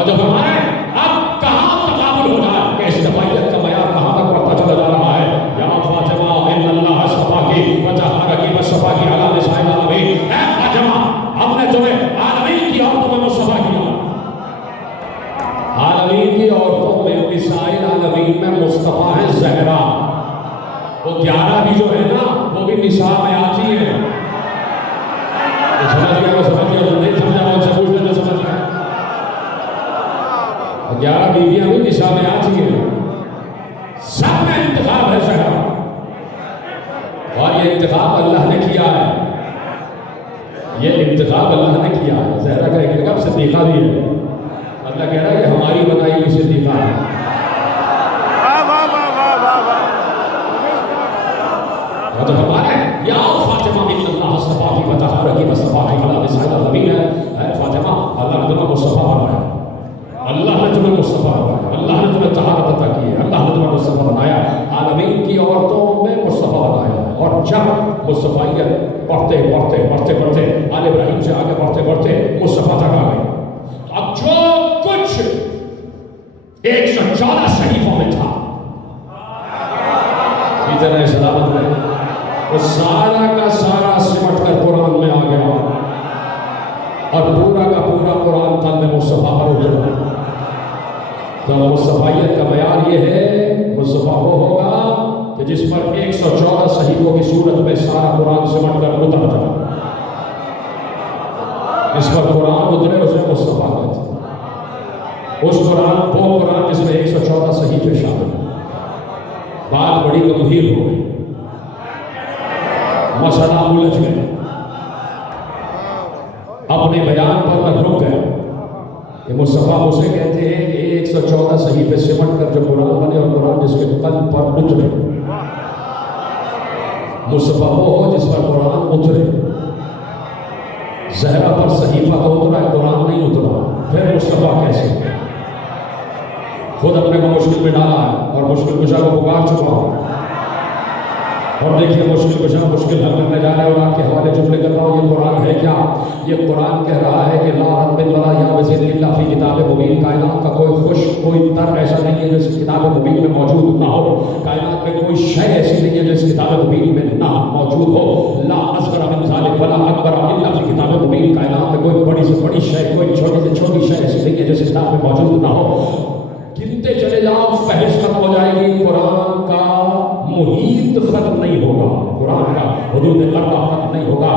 اور جب ہمارے اب کہاں تقابل ہو جائے کہ اجتماعیت کا معیار کہاں تک بڑھتا چلا جا رہا ہے. یا فاطمہ ان اللہ اصطفاکی وطہرکی واصطفاکی علی نساء العالمین. اے فاطمہ ہم نے تمہیں عالمین کی عورتوں میں مصطفیٰ کیا. عالمین کی عورتوں میں نساء العالمین میں مصطفیٰ ہے زہرا. وہ 11 بھی جو ہے نا وہ بھی نساء میں آتی ہے. سمجھ گیا وہ سمجھ گیا جو نہیں سمجھا ان سے پوچھ لیں جو سمجھ گیا. 11 بیویاں بھی نساء میں آتی ہیں. سب میں انتخاب ہے زہرا اور یہ انتخاب اللہ نے کیا ہے. یہ انتخاب اللہ نے کیا ہے. زہرا کا ایک لقب صدیقہ بھی ہے. اللہ کہہ رہا ہے یہ ہماری بنائی ہوئی صدیقہ ہے. اور جب ہمارے یا فاطمہ ان اللہ اصطفاکی وطہرکی واصطفاکی علی نساء العالمین ہے. اے فاطمہ اللہ نے تمہیں مصطفیٰ بنایا. اللہ نے تمہیں مصطفیٰ بنایا. اللہ نے تمہیں طہارت عطا کی ہے. اللہ نے تمہیں مصطفیٰ بنایا. عالمین کی عورتوں میں مصطفیٰ بنایا. اور جب مصطفیت پڑھتے پڑھتے بڑھتے بڑھتے آل ابراہیم سے آگے بڑھتے بڑھتے مصطفیٰ تک آ گئے. اب جو کچھ 114 صحیفوں میں تھا اتنا سلامت میں وہ سارا کا سارا سمٹ کر قرآن میں آ گیا اور پورا کا پورا قرآن تن میں مصطفیٰ پر اترا. تو مصطفیت کا معیار یہ ہے مصطفیٰ وہ ہوگا کہ جس پر 114 صحیفوں کی صورت میں سارا قرآن سمٹ کر اتر جائے. جس پر قرآن اترے اسے مصطفیٰ کہتے ہیں. اس قرآن وہ قرآن جس میں 114 صحیفے شامل ہیں. بات بڑی گمبھیر ہو گئی. مسئلہ الجھ گئے. اپنے بیان پر میں رک گیا کہ مصطفیٰ اسے کہتے ہیں کہ 114 صحیفے سمٹ کر جو قرآن بنے اور قرآن جس کے قلب پر اترے. مصطفیٰ وہ ہو جس پر قرآن اترے. زہرا پر صحیفہ تو اترا ہے قرآن نہیں اترا. پھر مصطفیٰ کیسے؟ خود اپنے کو مشکل میں ڈالا ہے اور مشکل کشا کو پکار چکا ہوں. اور دیکھیے مشکل کشا مشکل حل کرنے جا رہے ہیں اور آپ کے حوالے جملے کر رہا ہوں. یہ قرآن ہے کیا؟ یہ قرآن کہہ رہا ہے کہ لا رتب ولا یابس الا فی کتاب مبین. کائنات کا کوئی خوش کوئی تر ایسا نہیں ہے جو اس کتاب مبین میں موجود نہ ہو. کائنات میں کوئی شے ایسی نہیں ہے جو اس کتاب مبین میں نہ موجود ہو. لا اصغر من ذلک ولا اکبر الا فی کتاب مبین. کائنات میں کوئی بڑی سے بڑی شے کوئی چھوٹی سے چھوٹی شے ایسی نہیں ہے جو اس کتاب میں موجود نہ ہو. گنتے چلے جاؤ فہرست ختم ہو جائے گی. قرآن کا محیط ختم نہیں ہوگا. قرآن کا حدود اربع ختم نہیں ہوگا.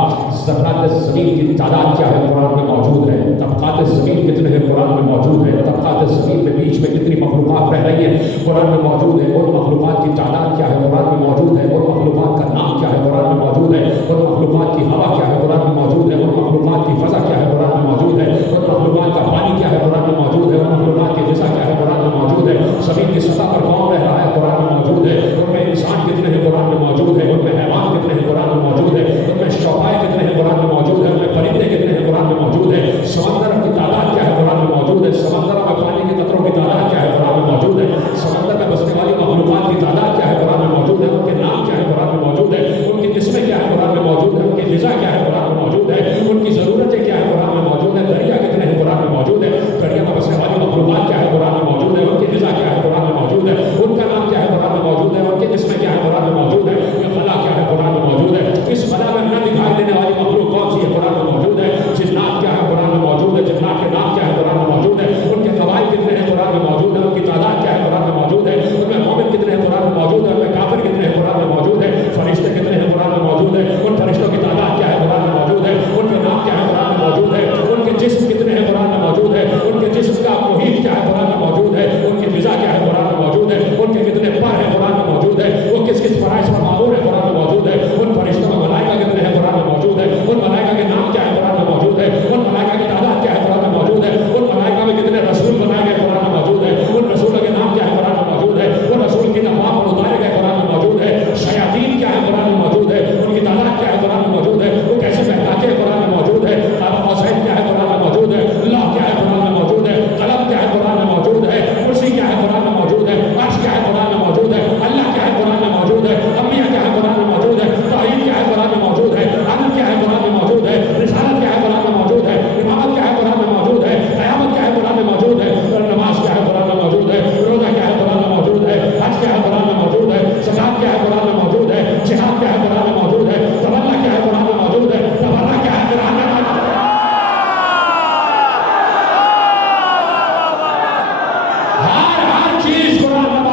ذرات زمین کی تعداد کیا ہے قرآن میں موجود ہے. طبقات زمین کتنے ہیں قرآن میں موجود ہے. طبقات زمین میں بیچ میں کتنی مخلوقات رہ رہی ہیں قرآن میں موجود ہے. اور مخلوقات کی تعداد کیا ہے قرآن میں موجود ہے. اور مخلوقات کا نام کیا ہے قرآن میں موجود ہے. اور مخلوقات کی ہوا کیا ہے قرآن میں موجود ہے. اور مخلوقات کی فضا کیا ہے قرآن میں موجود ہے. اور مخلوقات کا پانی کیا ہے قرآن میں موجود ہے. اور مخلوقات کی غذا کیا ہے قرآن میں موجود ہے. زمین کی سطح پر کون رہ رہا ہے قرآن میں موجود ہے. ان میں انسان کتنے ہیں قرآن میں موجود ہے. ان میں حیوان کتنے ہیں قرآن میں موجود ہے. ان میں شعبائے کتنے ہیں قرآن میں موجود ہے. ان میں پرندے کتنے ہیں قرآن میں موجود ہے. سمندر کی تعداد کیا ہے قرآن میں موجود ہے. سمندر میں پانی کے قطروں کی تعداد کیا ہے قرآن میں موجود ہے. سمندر میں بسنے والی مخلوقات کی تعداد کیا ہے قرآن میں موجود ہے. ان کے نام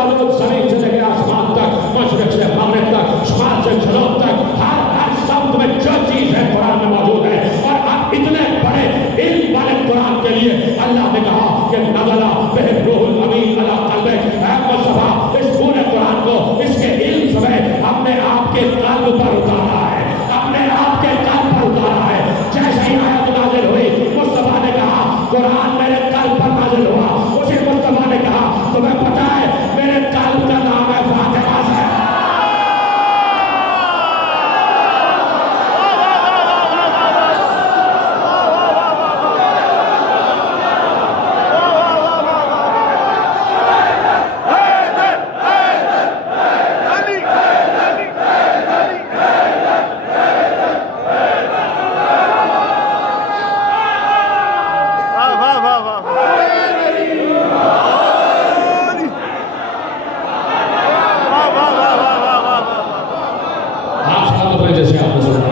मौजूद जमीन से लेकर आसमान तक, मशरिक से मगरिब तक, शुमाल से जनूब तक, हर शब्द में जो चीज है कुरान में मौजूद है। और अब इतने बड़े इल्म वाले कुरान के लिए अल्लाह ने कहा कि नज़ला बिही रूहुल अमीन अला क़ल्बिक, ऐ मुस्तफा इस पूरे कुरान को इसके इल्म से हमने आपके क़ल्ब पर उतारा है, अपने आपके क़ल्ब पर उतारा है। जैसे ही आयत नाज़िल हुई, मुस्तफा ने कहा कुरान मेरे क़ल्ब पर नाज़िल हुआ। उसी मुस्तफा ने कहा तुम्हें पता है मेरे क़ल्ब का नाम है फातिमा से। जैसे आपने सुना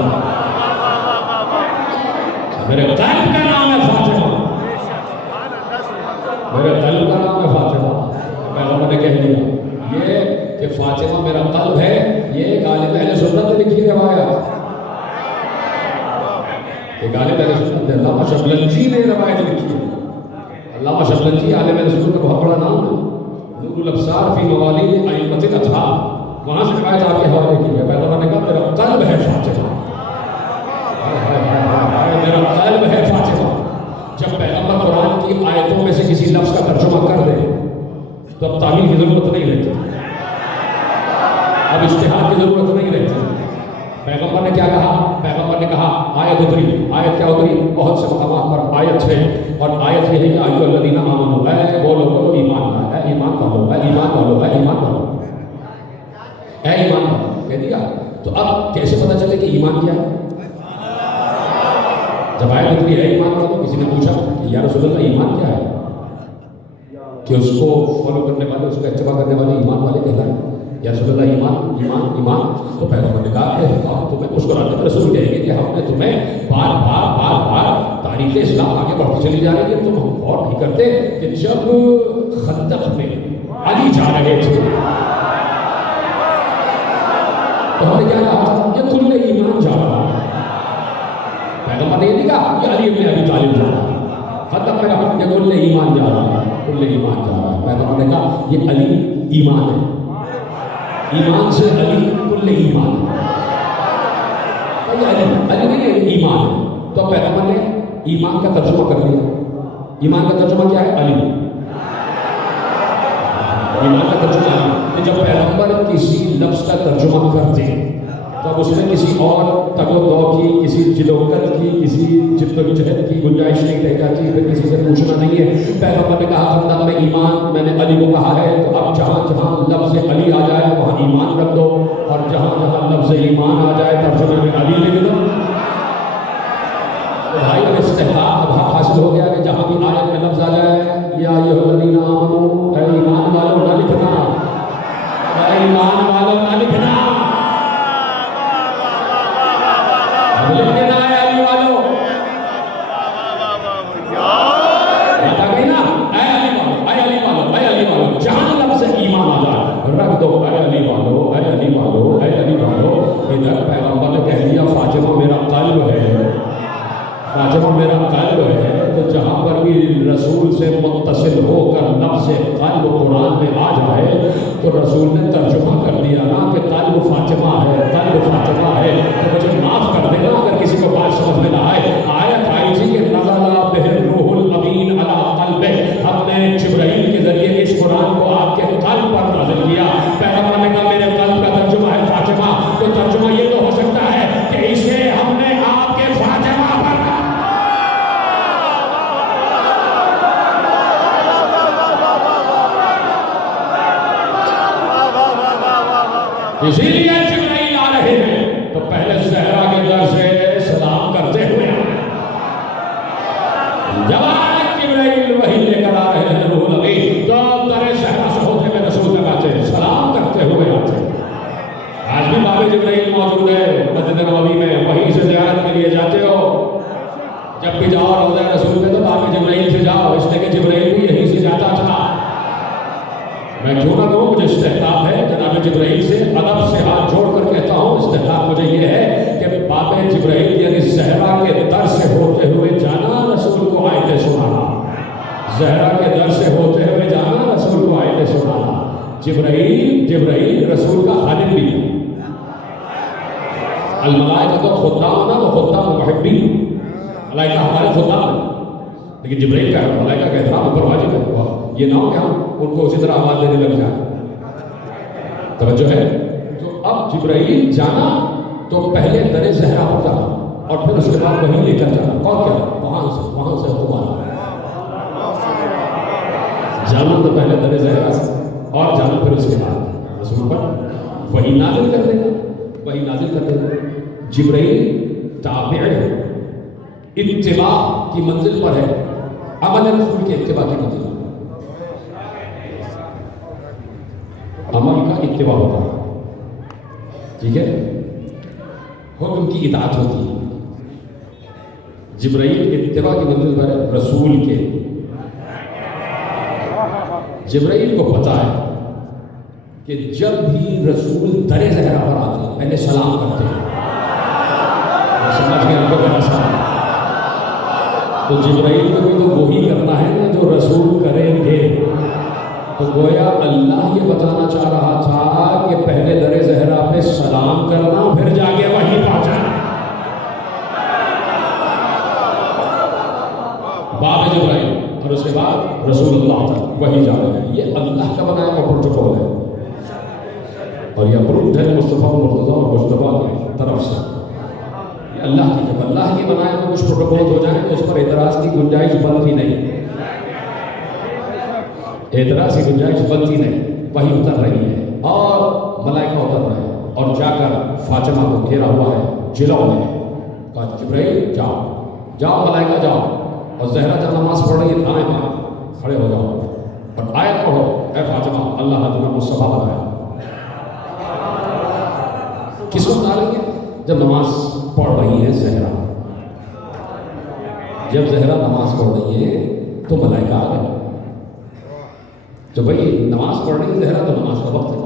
मेरे क़ल्ब का नाम है फातिमा, मेरे क़ल्ब का नाम है फातिमा। पैगंबर ने कह दिया ये कि फातिमा मेरा क़ल्ब है, ये गालिब अहले सुन्नत ने लिखी रवायत, ये गालिब अहले सुन्नत ने अल्लामा शबलंजी ने रवायत लिखी है। अल्लामा शबलंजी आलिम अहले सुन्नत का बहुत बड़ा नाम है, नूरुल अब्सार फी मवालिद अइम्मतिल अज़हार, वहाँ से आयत आपके हवाले की है। पैगंबर ने कहा मेरा क़ल्ब है फातिमा, मेरा क़ल्ब है फातिमा। जब पैगंबर कुरान की आयतों में से किसी लफ्ज़ का तर्जुमा कर दे तो अब तामील की ज़रूरत नहीं रहती, अब इज्तिहाद की ज़रूरत नहीं रहती। पैगंबर ने क्या कहा? पैगंबर ने कहा आयत उतरी, आयत क्या उतरी? बहुत से मकामात पर आयत है, और आयत ये है कि अय्युहल्लज़ीना आमनू, वो लोगों ईमान लाए, ईमान वालों, ईमान वालों, ईमान वालों, है ईमान कह दिया। तो अब कैसे पता चले कि ईमान क्या है? जब आयत उतरी है ईमान वालों, किसी ने पूछा कि या रसूलल्लाह ईमान क्या है, कि उसको फॉलो करने वाले, उसको इत्तिबा करने वाले ईमान वाले कहलाए। या रसूलल्लाह ईमान ईमान ईमान। तो पैगंबर ने कहा कि हम तुम्हें मुस्कुराते हुए रसूल कहेंगे कि हमने तुम्हें बार बार बार बार तारीख़ इस्लाम आगे बढ़ती चली जा रही है, तुम हम गौर नहीं करते कि जब खंदक में अली जा रहे थे तो हमने क्या कहा? ये कुल्ले ईमान जा रहा है। पैगंबर ने ये नहीं कहा कि अली इब्न अबी तालिब जा रहा है, खत्म में कहा ये कुल्ले ईमान जा रहा है, कुल्ले ईमान जा रहा है। पैगंबर ने कहा ये अली ईमान है, ईमान से अली कुल्ले ईमान है, तो ये अली नहीं है, ईमान है। तो पैगंबर ने ईमान का तर्जुमा कर दिया। ईमान का तर्जुमा क्या है? अली। ईमान का तर्जुमा कि जब पैगंबर किसी लफ्ज़ का तर्जुमा करते तब उसमें किसी और तगो-दो की, किसी जिलोकत की, किसी जिद्दोजहद की गुंजाइश नहीं रह जाती, फिर किसी से पूछना नहीं है। पैगंबर ने कहा खंदक में ईमान, मैंने अली को कहा है, तो अब जहाँ जहाँ लफ्ज़ अली आ जाए वहाँ ईमान रख दो, और जहाँ जहाँ लफ्ज़ ईमान आ जाए तर्जुमे में अली लिख दो। तो भाई अब इस्तेहबाब अब हासिल हो गया कि जहाँ भी आयत में लफ्ज़ आ जाए या अय्युहल्लज़ीना आमनू, ऐ ईमान वालों ना लिखना, ऐ ईमान वालों ना लिखना, लिख देना है अली वालों। बात आ गई ना? ऐ अली वालों, ऐ अली वालों, ऐ अली वालों, जहाँ लफ्ज़ ईमान आ जाए रख दो ऐ अली वालों, ऐ अली वालों, ऐ अली वालों। इधर पैगंबर ने कह दिया फातिमा मेरा क़ल्ब है, फातिमा मेरा क़ल्ब है। तो जहाँ पर भी रसूल से मुत्तसिल होकर लफ्ज़ क़ल्ब कुरान में आ जाए तो रसूल ने तर्जुमा कर दिया ना कि क़ल्ब फातिमा है, क़ल्ब फातिमा है। तो मुझे माफ़ कर देना अगर किसी को बात समझ में ना आए। आयत आई थी कि नज़ला बिही रूहुल अमीन अला क़ल्बिक, हमने जिब्राईल के ज़रिए इस कुरान को आपके क़ल्ब पर नाज़िल किया। पैगंबर ने कहा मेरे क़ल्ब का तर्जुमा है फातिमा। तो तर्जुमा ये तो हो सकता है कि इसे हमने आपके फातिमा पर, इसीलिए जिब्राईल आ रहे हैं तो पहले ज़हरा के दर से सलाम करते हुए जब जिब्राईल वही लेकर आ रहे हैं रूहुल अमीन, तो दर ज़हरा से होते हुए रसूल तक आते हैं, सलाम करते हुए आते हैं। आज भी बाबे जिब्राईल मौजूद है मस्जिद नबवी में, वहीं से ज़ियारत के लिए जाते हो। जब भी जाओ रोज़ा रसूल पे तो बाबे जिब्राईल से जाओ, इसलिए कि जिब्राईल भी यहीं से जाता था। मैं क्यों ना कहूँ, मुझे زہرا کے در سے ہوتے ہوئے جانا، رسول کو آیتیں سنانا۔ جبرائیل رسول کا خادم بھی ہے۔ الملائکہ تو خدامنا و خدام محبین، ملائکہ ہمارے خدام ہیں، لیکن جبرائیل کا ملائکہ کا احترام اوپر واجب ہے۔ یہ نہ ہو کہ ہم ان کو اسی طرح آواز دینے لگ جائیں۔ توجہ ہے؟ تو اب جبرائیل جانا تو پہلے در زہرا پر جانا اور پھر اس کے بعد وہیں لے کر جانا۔ کون کیا وہاں سے حکم جانا تو پہلے در زہرا سے اور جانا پھر اس کے بعد رسول پر وہی نازل کر دینا۔ جبرائیل تابع ہے، اتباع کی منزل پر ہے، عمل رسول کے اتباع کی منزل، عمل کا اتباع ہوتا ہے، ٹھیک ہے، حکم کی اطاعت ہوتی ہے۔ جبرائیل اتباع کی منزل پر ہے رسول کے۔ جبرائیل کو پتا ہے کہ جب بھی رسول در زہرا پر آتے ہیں پہلے سلام کرتے ہیں، سمجھ گئے؟ آپ کو کیا سلام؟ تو جبرائیل کو بھی تو وہی کرنا ہے نا جو رسول کریں گے۔ تو گویا اللہ یہ بتانا چاہ رہا تھا کہ پہلے در زہرا پہ سلام کرنا، پھر جا کے وہی پہنچانا۔ باب جبرائیل اور اس کے بعد رسول اللہ تک وہی جانا ہے۔ یہ اللہ کا بنایا ہوا پروٹوکول ہے اور یہ اپروڈ ہے مصطفیٰ مرتضیٰ اور مجتبیٰ کی طرف سے۔ اللہ کی جب اللہ کی بنائے میں کچھ پروٹوکول ہو جائیں تو اس پر اعتراض کی گنجائش بنتی نہیں، اعتراض کی گنجائش بنتی نہیں۔ وہی اتر رہی ہے اور ملائکہ اتر رہے ہیں اور جا کر فاطمہ کو گھیرا ہوا ہے جلوں میں، کہا جبرائیل جاؤ ملائکہ جاؤ، اور زہرا جب نماز پڑھ رہی ہے دائیں بائیں کھڑے ہو جاؤ اور آیت پڑھو، اے فاطمہ اللہ نے تمہیں مصطفیٰ بنایا۔ کس وقت آ رہی ہے؟ جب نماز پڑھ رہی ہے زہرا، جب زہرا نماز پڑھ رہی ہے تو ملائکہ آ گئے۔ جو بھائی نماز پڑھ رہی ہے زہرا تو نماز کا وقت ہے،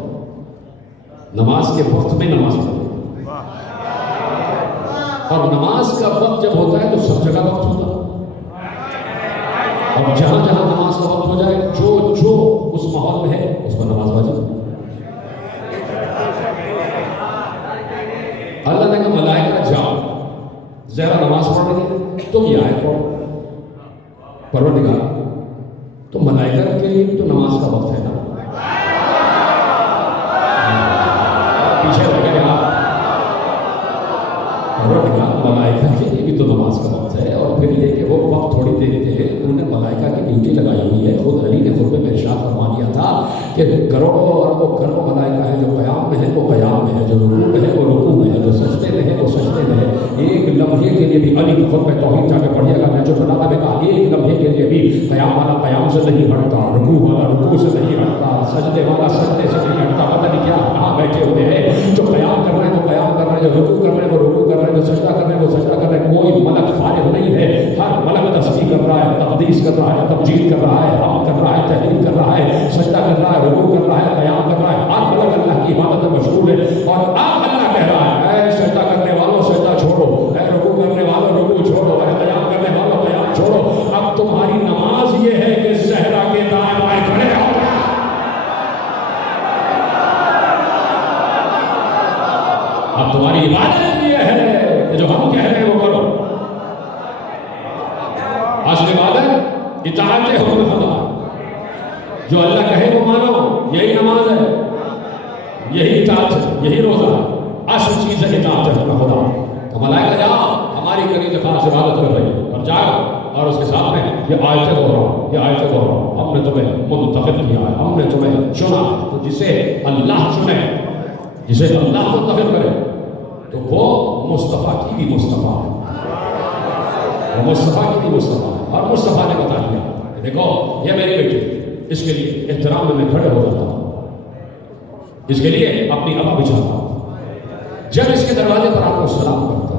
نماز کے وقت میں نماز پڑھو، اور نماز کا وقت جب ہوتا ہے تو سب جگہ وقت ہوتا ہے، اور جہاں جہاں نماز کا وقت ہو جائے جو اس ماحول میں ہے اس پر نماز واجب۔ اللہ نے کہا ملائکہ جاؤ، زہرا نماز پڑھ رہی ہے تم یہ آیت پڑھو۔ پروردگار تو ملائکہ کے لیے تو نماز کا وقت ہے نا، پیچھے رہ گئے آپ۔ پروردگار ملائکہ کے لیے بھی تو نماز کا وقت ہے، اور پھر یہ کہ وہ وقت تھوڑی دیتے ہیں، انہوں نے ملائکہ کی ڈیوٹی لگائی ہوئی ہے۔ خود علی نے خطبے میں ارشاد فرما دیا تھا کہ کروڑوں اربوں ملائکہ ہیں، جو قیام میں ہے وہ قیام میں ہے، جو رکوع میں ہے وہ رکوع میں ہے، جو سجدے میں ہے وہ سجدے میں ہے۔ ایک لمحے کے لیے بھی علی کی خطبہ توحید جا کے پڑھیے گا، میں جو بلاغہ میں کہا ایک لمحے کے لیے بھی قیام والا قیام سے نہیں ہٹتا، رکوع والا رکوع سے نہیں ہٹتا، سجدے والا سجدے سے نہیں ہٹتا۔ پتہ نہیں کیا کہاں بیٹھے ہوئے ہیں، جو قیام کر رہے ہیں وہ قیام کر رہے ہیں، جو رکوع کر رہے ہیں وہ رکوع کر رہے ہیں، جو سجدہ کر رہے ہیں وہ سجدہ کر رہے ہیں۔ کوئی ملک فارغ نہیں ہے، ہر ملک تسبیح کر رہا ہے، تقدیس کر رہا ہے، تمجید کر رہا ہے، حمد کر رہا ہے، تحلیل کر رہا ہے، سجدہ کر رہا ہے، رکوع کر رہا ہے، قیام کر رہا ہے۔ ہر ملک اللہ کی عبادت میں مشغول ہے، اور اب اللہ کہہ رہا ہے اے سجدہ کرنے والوں سجدہ چھوڑو، اے رکوع کرنے والوں رکوع چھوڑو، اے قیام کرنے والوں قیام چھوڑو۔ اب تمہاری نماز یہ ہے کہ زہرا کے دائیں بائیں کھڑے ہو۔ اب تمہاری عبادت یہ ہے کہ جو ہم کہہ رہے ہیں وہ کرو۔ اصل عبادت اطاعت حکم خدا، جو اللہ کہے وہ مانو، یہی نماز ہے، یہی اطاعت ہے، یہی روزہ ہے، اصل چیز ہے اطاعت حکم خدا۔ تو ملائکہ جاؤ، ہماری کنیز خاص عبادت کر رہی ہے، اور جاؤ اور اس کے ساتھ میں یہ آیتیں دوہراؤ، یہ آیتیں دوہراؤ، ہم نے تمہیں منتخب کیا ہے، ہم نے تمہیں چنا۔ تو جسے اللہ چنے، جسے اللہ منتخب کرے تو وہ مصطفیٰ کی بھی مصطفیٰ ہے، وہ مصطفیٰ کی بھی مصطفیٰ ہے۔ اور مصطفیٰ نے بتا دیا کہ دیکھو یہ میری بیٹی، اس کے لیے احترام میں کھڑے ہو جاتا ہوں، اس کے لیے اپنی ابا بچھاتا ہوں، جب اس کے دروازے پر آپ کو سلام کرتا